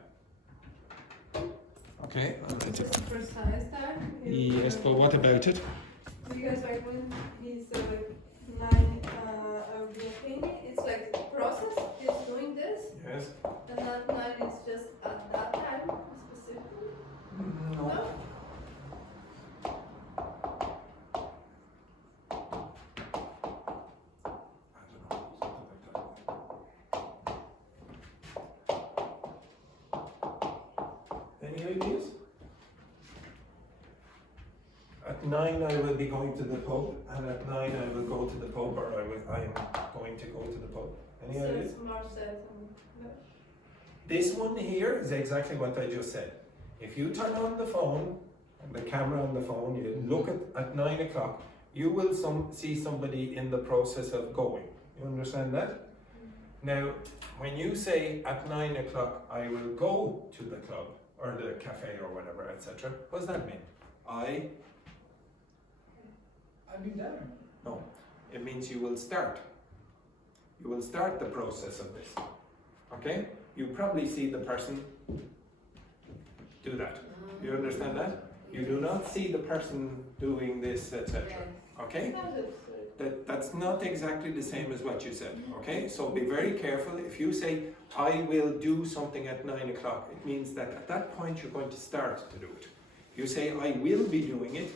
Okay. Just precise that. Yes, but what about it? Because like when he's 9 of the opinion, it's like process is doing this, Yes. and that 9 is just at that time specifically. No. Any ideas? At 9 I will be going to the pub, and at 9 I will go to the pub, or I am going to go to the pub. Any So ideas? it's more certain. No. This one here is exactly what I just said. If you turn on the phone, the camera on the phone, you look at 9 o'clock, you will see somebody in the process of going. You understand that? Now, when you say at 9 o'clock, I will go to the club or the cafe or whatever, etc., what does that mean? I'll be there. No, it means you will start. You will start the process of this. Okay? You probably see the person do that. You understand that? You do not see the person doing this, etc. Okay? That's not exactly the same as what you said. Okay? So be very careful. If you say, I will do something at 9 o'clock, it means that at that point you're going to start to do it. You say, I will be doing it,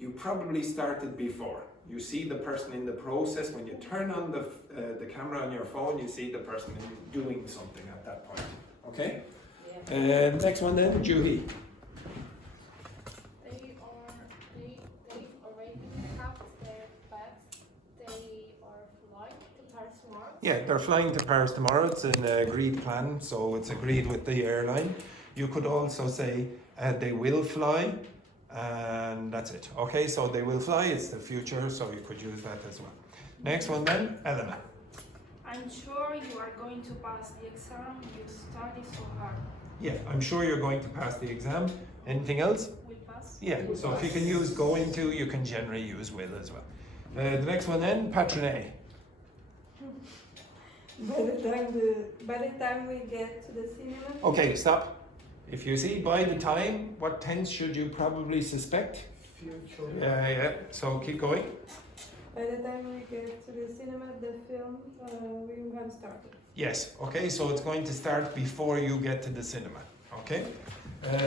you probably started before. You see the person in the process. When you turn on the camera on your phone, you see the person doing something at that point. Okay? Yeah. Next one then, Juhi. They already have their bags. They are flying to Paris tomorrow. Yeah, they're flying to Paris tomorrow. It's an agreed plan, so it's agreed with the airline. You could also say they will fly, and that's it. Okay, so they will fly, it's the future, so you could use that as well. Next one then, Elena. I'm sure you are going to pass the exam. You study so hard. Yeah, I'm sure you're going to pass the exam. Anything else? Will pass. Yeah, so if you can use going to, you can generally use will as well. The next one then, Patrone. By the time we get to the cinema. Okay, stop. If you see by the time, what tense should you probably suspect? Future. Yeah, so keep going. By the time we get to the cinema, the film we will have started. Yes, okay, so it's going to start before you get to the cinema. Okay?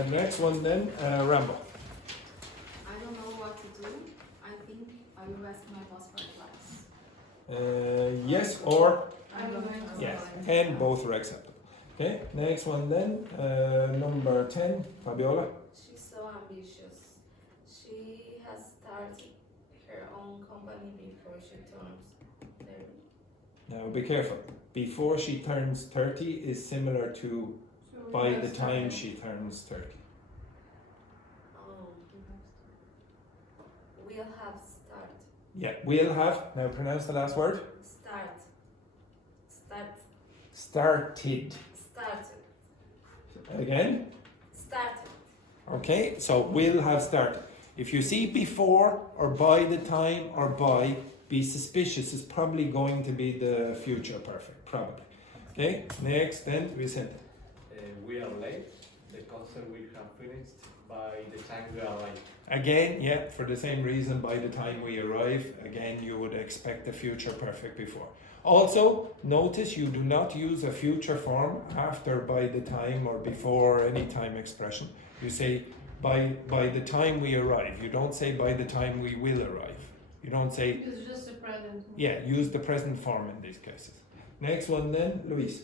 Next one then, Rambo. I don't know what to do. I think I will ask my boss for advice. Yes or I'm going to yes, ask. and both are acceptable. Okay, next one then, number 10, Fabiola. She's so ambitious. She has started her own company before she turns 30. Now be careful. Before she turns 30 is similar to by the time she turns 30. Oh, we'll have start. Yeah, we'll have, now pronounce the last word. Start. Started. Started. Again. Started. Okay, so will have started. If you see before or by the time or by, be suspicious. It's probably going to be the future perfect, probably. Okay, next then, Vicente. We are late. The concert will have finished by the time we arrive. Again, yeah, for the same reason, by the time we arrive, again, you would expect the future perfect before. Also, notice you do not use a future form after by the time or before any time expression. You say by the time we arrive. You don't say by the time we will arrive. You don't say. It's just the present. Yeah, use the present form in these cases. Next one then, Luis.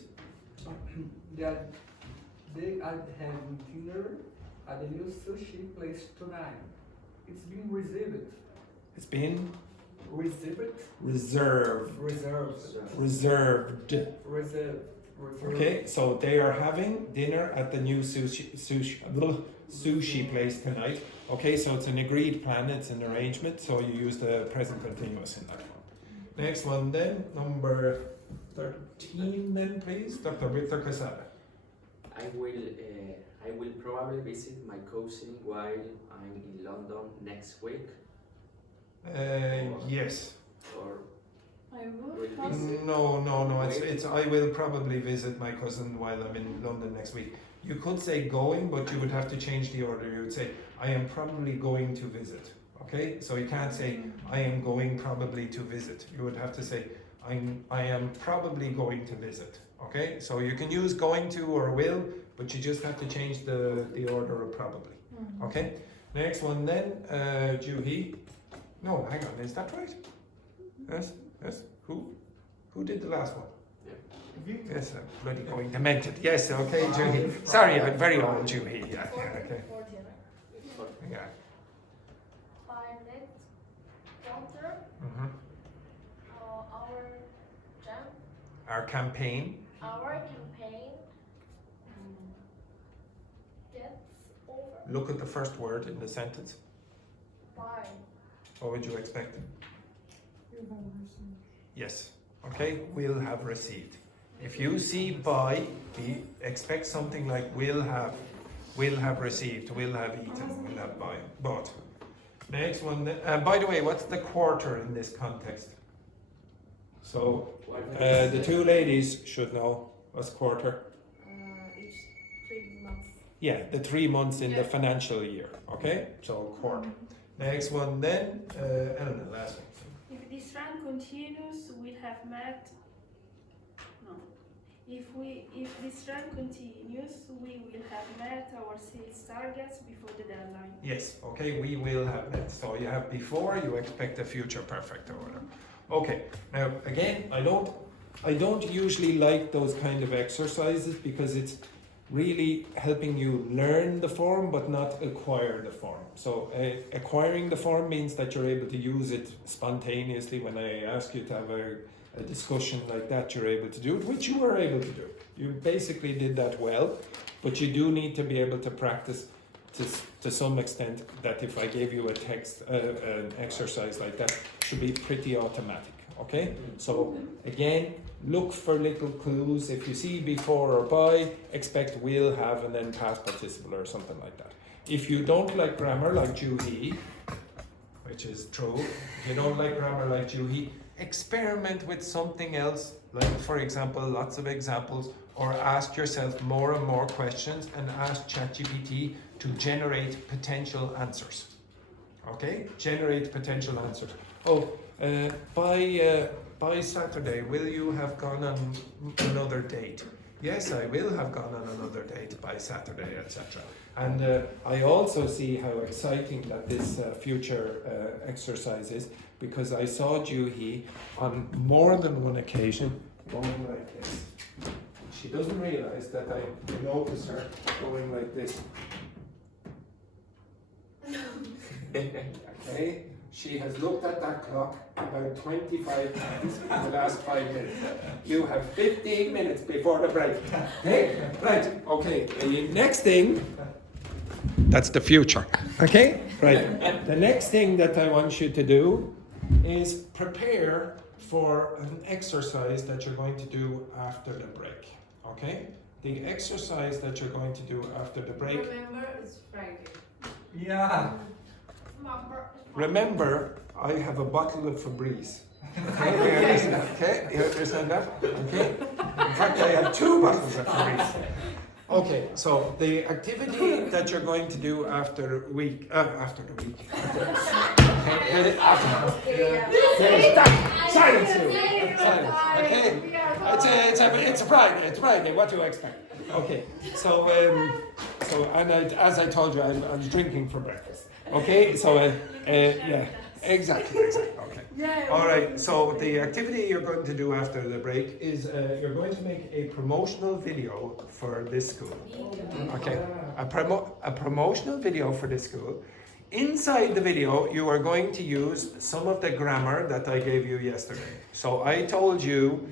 They are having dinner at the new sushi place tonight. It's been reserved. It's been Reserved? reserved. Okay, so they are having dinner at the new sushi place tonight. Okay, so it's an agreed plan, it's an arrangement, so you use the present continuous in that one. Next one then, number 13 then please, Dr. Victor Quesada. I will probably visit my cousin while I'm in London next week. Yes. Or I will would. visit. No, it's I will probably visit my cousin while I'm in London next week. You could say going, but you would have to change the order. You would say, I am probably going to visit. Okay? So you can't say, I am going probably to visit. You would have to say, I am probably going to visit. Okay? So you can use going to or will, but you just have to change the order of probably. Okay? Next one then, Juhi. No, hang on, is that right? Yes? Who did the last one? Yes, I'm bloody going demented. Yes, okay, Juhi. Sorry, I'm very old, Juhi. Yeah, okay. Yeah. By next quarter, Our campaign. gets over. Look at the first word in the sentence. By. What would you expect? You have received. Yes. Okay, will have received. If you see by, expect something like will have received, will have eaten, will have bought. Next one. By the way, what's the quarter in this context? So the two ladies should know what's quarter. Each 3 months. Yeah, the 3 months in the financial year. Okay, so quarter. Next one then, Ellen, the last one. If this run continues, we'll have met. No. If this run continues, we will have met our sales targets before the deadline. Yes, okay, we will have met. So you have before, you expect a future perfect or whatever. Okay, now again, I don't usually like those kind of exercises because it's really helping you learn the form but not acquire the form. So acquiring the form means that you're able to use it spontaneously. When I ask you to have a discussion like that, you're able to do it, which you were able to do. You basically did that well, but you do need to be able to practice to some extent that if I gave you a text, an exercise like that, it should be pretty automatic, okay? So again, look for little clues. If you see before or by, expect will, have, and then past participle or something like that. If you don't like grammar like Juhi, which is true, if you don't like grammar like Juhi, experiment with something else, like for example, lots of examples, or ask yourself more and more questions and ask ChatGPT to generate potential answers. Okay? Generate potential answers. Oh, by Saturday, will you have gone on another date? Yes, I will have gone on another date by Saturday, etc. And I also see how exciting that this future exercise is, because I saw Juhi on more than one occasion going like this. She doesn't realize that I notice her going like this. Okay? She has looked at that clock about 25 times in the last 5 minutes. You have 15 minutes before the break. Okay? Right. Okay. The next thing, that's the future. Okay? Right. The next thing that I want you to do is prepare for an exercise that you're going to do after the break. Okay? The exercise that you're going to do after the break. Remember, it's Friday. Yeah. Remember, I have a bottle of Febreze. Okay, you understand that? Okay. In fact, I have 2 bottles of Febreze. Okay, so the activity that you're going to do after the week. Silence, you. Silence. Okay. It's a Friday. It's Friday. What do you expect? Okay. So as I told you, I was drinking for breakfast. Okay. So yeah. Exactly. Okay. All right. So the activity you're going to do after the break is you're going to make a promotional video for this school. Okay. A promotional video for this school. Inside the video, you are going to use some of the grammar that I gave you yesterday. So I told you,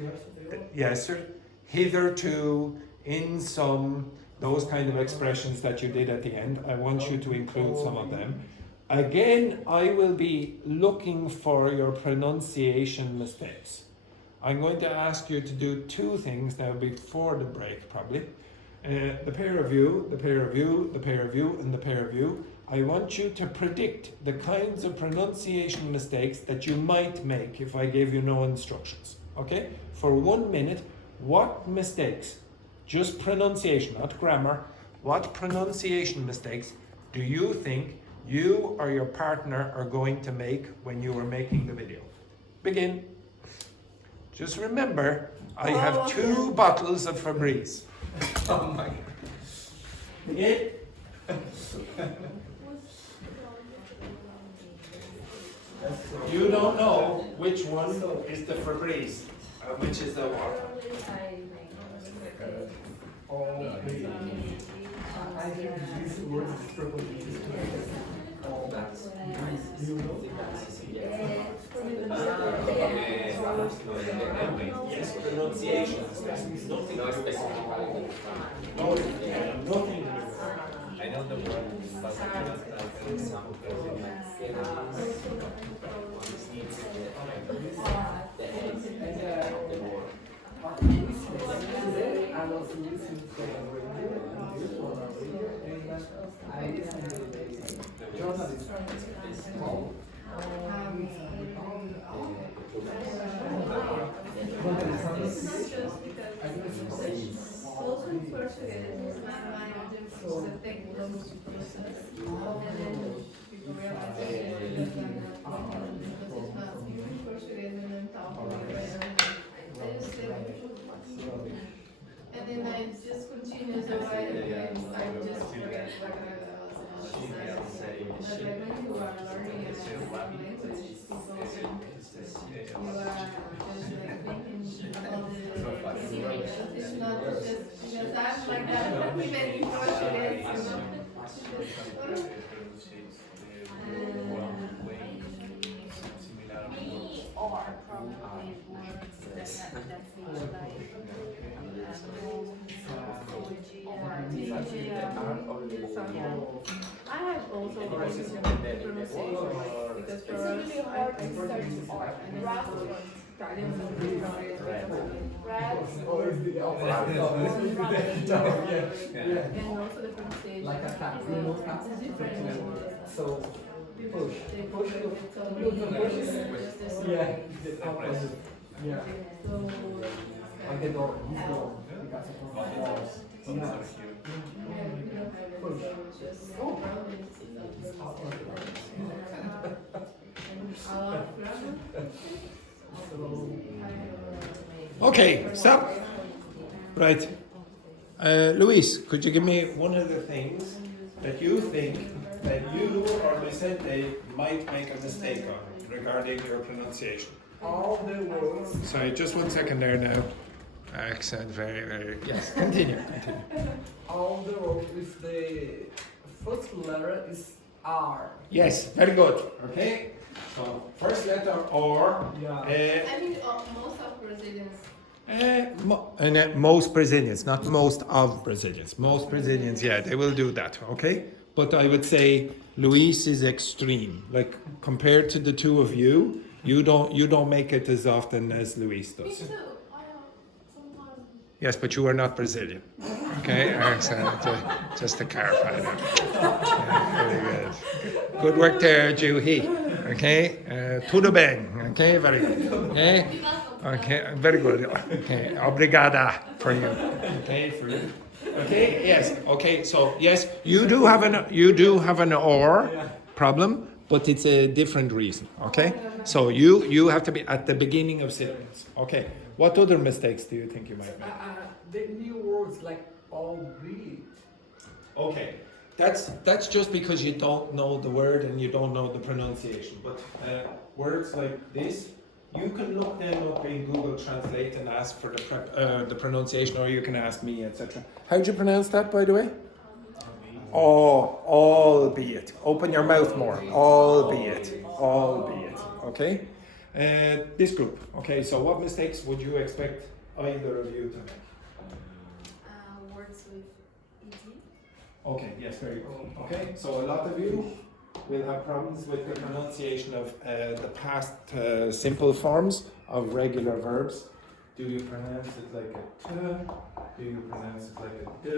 yesterday, hitherto, in some, those kind of expressions that you did at the end. I want you to include some of them. Again, I will be looking for your pronunciation mistakes. I'm going to ask you to do two things now before the break, probably. The peer review, the peer review, the peer review, and the peer review. I want you to predict the kinds of pronunciation mistakes that you might make if I gave you no instructions. Okay? For 1 minute, what mistakes, just pronunciation, not grammar, what pronunciation mistakes do you think you or your partner are going to make when you are making the video? Begin. Just remember, I have 2 bottles of Febreze. Oh my God. Begin. You don't know which one is the Febreze and which is the water. I think this word is probably Yes, pronunciation. Nothing nothing. I know the word, but I cannot type an example. Today I was listening to a radio, and this was a radio, and I listened to the journalist called. And then I just continue, so I just forget what I was saying. But when you are learning a language, people, you are just like thinking all the situations. It's not just because I'm like that, even in Portuguese, you know. Or probably words that feel like I have also pronunciation because for It's us, really hard to search art and and also the pronunciation. Like a cat, It's different. So push. Push Yeah, the opposite. Yeah. So, Like the door, this door. Because of the walls. Okay, stop. Right. Luis, could you give me one of the things that you think that you or Vicente might make a mistake on regarding your pronunciation? All the words. Sorry, just 1 second there now. Accent, very, very. Yes, continue. All the words with the first letter is R. Yes, very good. Okay. So first letter R. Yeah. I think most of Brazilians. Most Brazilians, not most of Brazilians. Most Brazilians, yeah, they will do that. Okay. But I would say Luis is extreme. Like compared to the two of you, you don't make it as often as Luis does. Me too. Sometimes. Yes, but you are not Brazilian. Okay, excellent. Just to clarify that. Yeah, very good. Good work there, Juhi. Okay, tudo bem. Okay, very good. Okay, very good. Okay, obrigada for you. Okay, for you. Okay, yes. Okay, so yes, you do have an or problem, but it's a different reason. Okay, so you have to be at the beginning of sentences. Okay, what other mistakes do you think you might make? The new words like albeit. Okay, that's just because you don't know the word and you don't know the pronunciation. But words like this, you can look them up in Google Translate and ask for the pronunciation, or you can ask me, etc. How do you pronounce that, by the way? Oh, albeit. Open your mouth more. Albeit. Albeit. Okay. This group. Okay. So, what mistakes would you expect either of you to make? Words with ed. Okay, yes, very good. Okay, so a lot of you will have problems with the pronunciation of the past simple forms of regular verbs. Do you pronounce it like a t? Do you pronounce it like a d?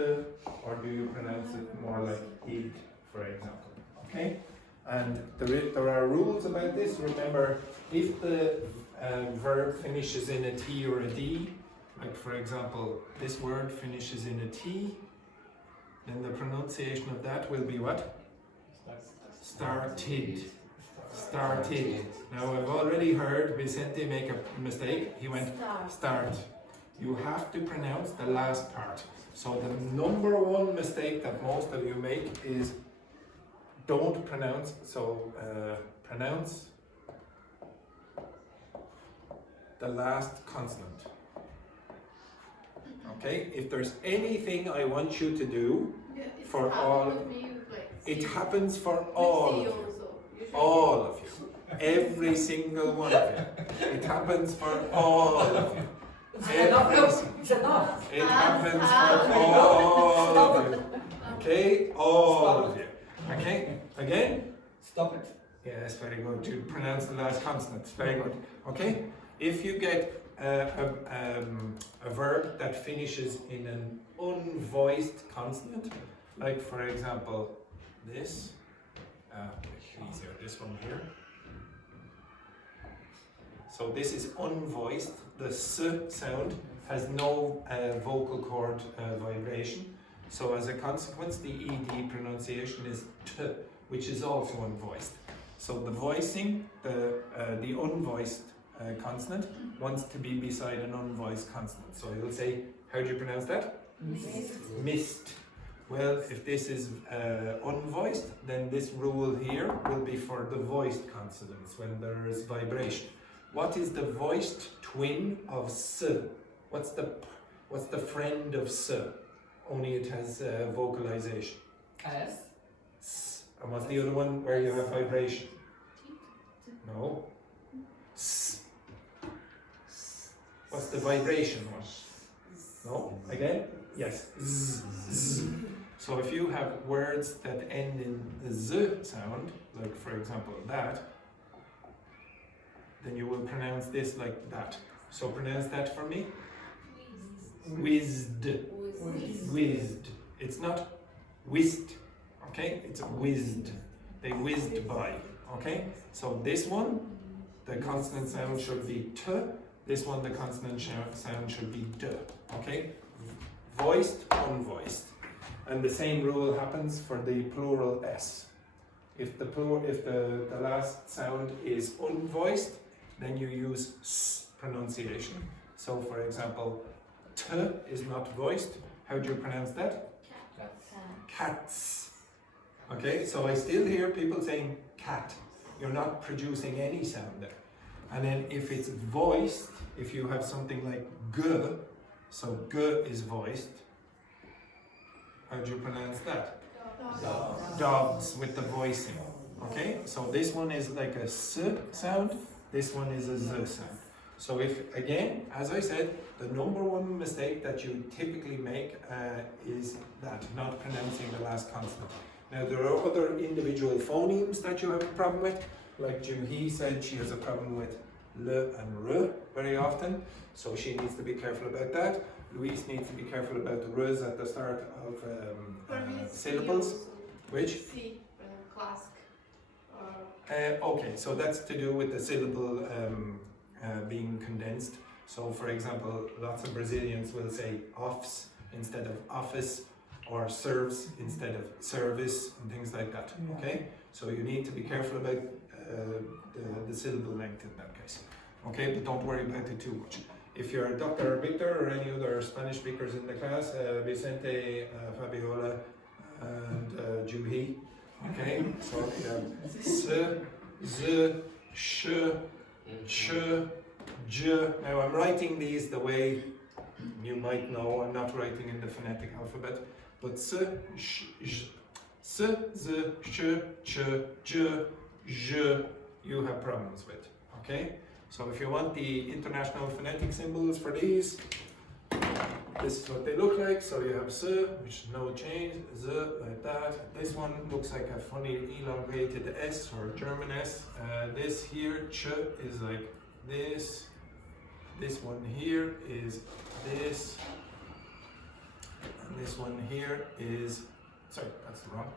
Or do you pronounce it more like id, for example? Okay, and there are rules about this. Remember, if the verb finishes in a t or a d, like for example, this word finishes in a t, then the pronunciation of that will be what? Started. Started. Now I've already heard Vicente make a mistake. He went start. You have to pronounce the last part. So the number one mistake that most of you make is don't pronounce. So pronounce the last consonant. Okay, if there's anything I want you to do for all, it happens for all of you. All of you. Every single one of you. It happens for all of you. It happens for all of you. Okay, all of you. Okay, again? Stop it. Yes, very good. You pronounce the last consonant. Very good. Okay, if you get a verb that finishes in an unvoiced consonant, like for example this, easier, this one here. So this is unvoiced. The s sound has no vocal cord vibration. So as a consequence, the ed pronunciation is t, which is also unvoiced. So the voicing, the unvoiced consonant wants to be beside an unvoiced consonant. So you'll say, how do you pronounce that? Mist. Well, if this is unvoiced, then this rule here will be for the voiced consonants when there is vibration. What is the voiced twin of s? What's the friend of s? Only it has vocalization. S. S. And what's the other one where you have vibration? No. S. What's the vibration one? No? Again? Yes. Z. Z. So if you have words that end in the z sound, like for example that, then you will pronounce this like that. So pronounce that for me. Whizzed. Whizzed. It's not whizzed. Okay? It's whizzed. They whizzed by. Okay? So this one, the consonant sound should be t. This one, the consonant sound should be d. Okay? Voiced, unvoiced. And the same rule happens for the plural s. If the last sound is unvoiced, then you use s pronunciation. So for example, t is not voiced. How do you pronounce that? Cats. Okay, so I still hear people saying cat. You're not producing any sound there. And then if it's voiced, if you have something like g, so g is voiced, how do you pronounce that? Dogs. Dogs with the voicing. Okay, so this one is like a s sound, this one is a z sound. So if, again, as I said, the number one mistake that you typically make is that, not pronouncing the last consonant. Now there are other individual phonemes that you have a problem with, like Juhi said she has a problem with l and r very often, so she needs to be careful about that. Louise needs to be careful about the r's at the start of syllables. Which? C, clask. Okay, so that's to do with the syllable being condensed. So for example, lots of Brazilians will say offs instead of office, or serves instead of service, and things like that. Okay, so you need to be careful about the syllable length in that case. Okay, but don't worry about it too much. If you're Dr. Victor or any other Spanish speakers in the class, Vicente, Fabiola, and Juhi. Okay, so you have s, z, sh, ch, j. Now I'm writing these the way you might know. I'm not writing in the phonetic alphabet, but s, sh, j, s, z, sh, ch, j, j, you have problems with. Okay, so if you want the international phonetic symbols for these, this is what they look like. So you have s, which is no change, z like that. This one looks like a funny elongated s or German s. This here, ch, is like this. This one here is this. And this one here is, sorry, that's wrong.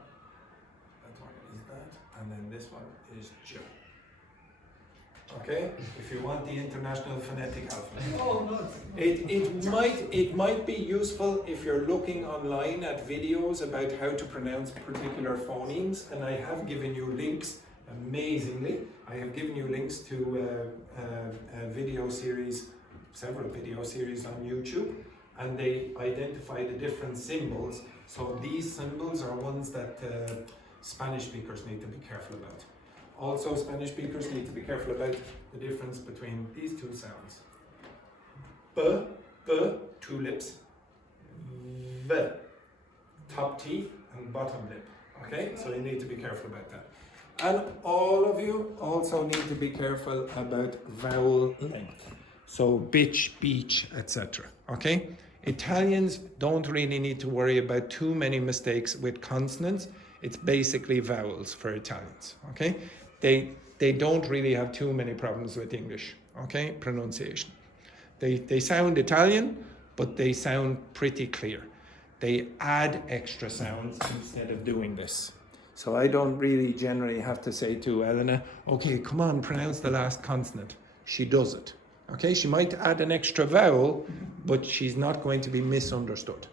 That one is that. And then this one is j. Okay, if you want the international phonetic alphabet. Oh, no. It might be useful if you're looking online at videos about how to pronounce particular phonemes, and I have given you links, amazingly, I have given you links to a video series, several video series on YouTube, and they identify the different symbols. So these symbols are ones that Spanish speakers need to be careful about. Also, Spanish speakers need to be careful about the difference between these two sounds. B, two lips. V, top teeth and bottom lip. Okay, so you need to be careful about that. And all of you also need to be careful about vowel length. So bitch, beach, etc. Okay? Italians don't really need to worry about too many mistakes with consonants. It's basically vowels for Italians. Okay? They don't really have too many problems with English, okay, pronunciation. They sound Italian, but they sound pretty clear. They add extra sounds instead of doing this. So I don't really generally have to say to Elena, okay, come on, pronounce the last consonant. She does it, okay? She might add an extra vowel, but she's not going to be misunderstood.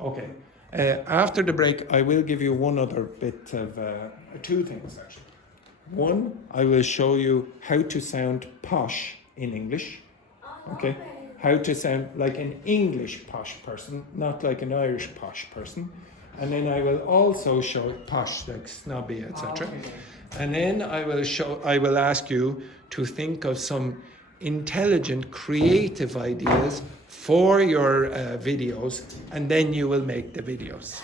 Okay, after the break, I will give you one other bit of, two things actually. One, I will show you how to sound posh in English. Okay? How to sound like an English posh person, not like an Irish posh person. And then I will also show posh, like snobby, etc. And then I will ask you to think of some intelligent, creative ideas for your videos, and then you will make the videos.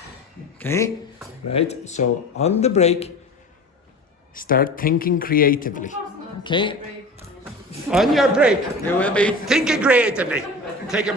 Okay? Right? So on the break, start thinking creatively. Okay? On your break, you will be thinking creatively. Take a break.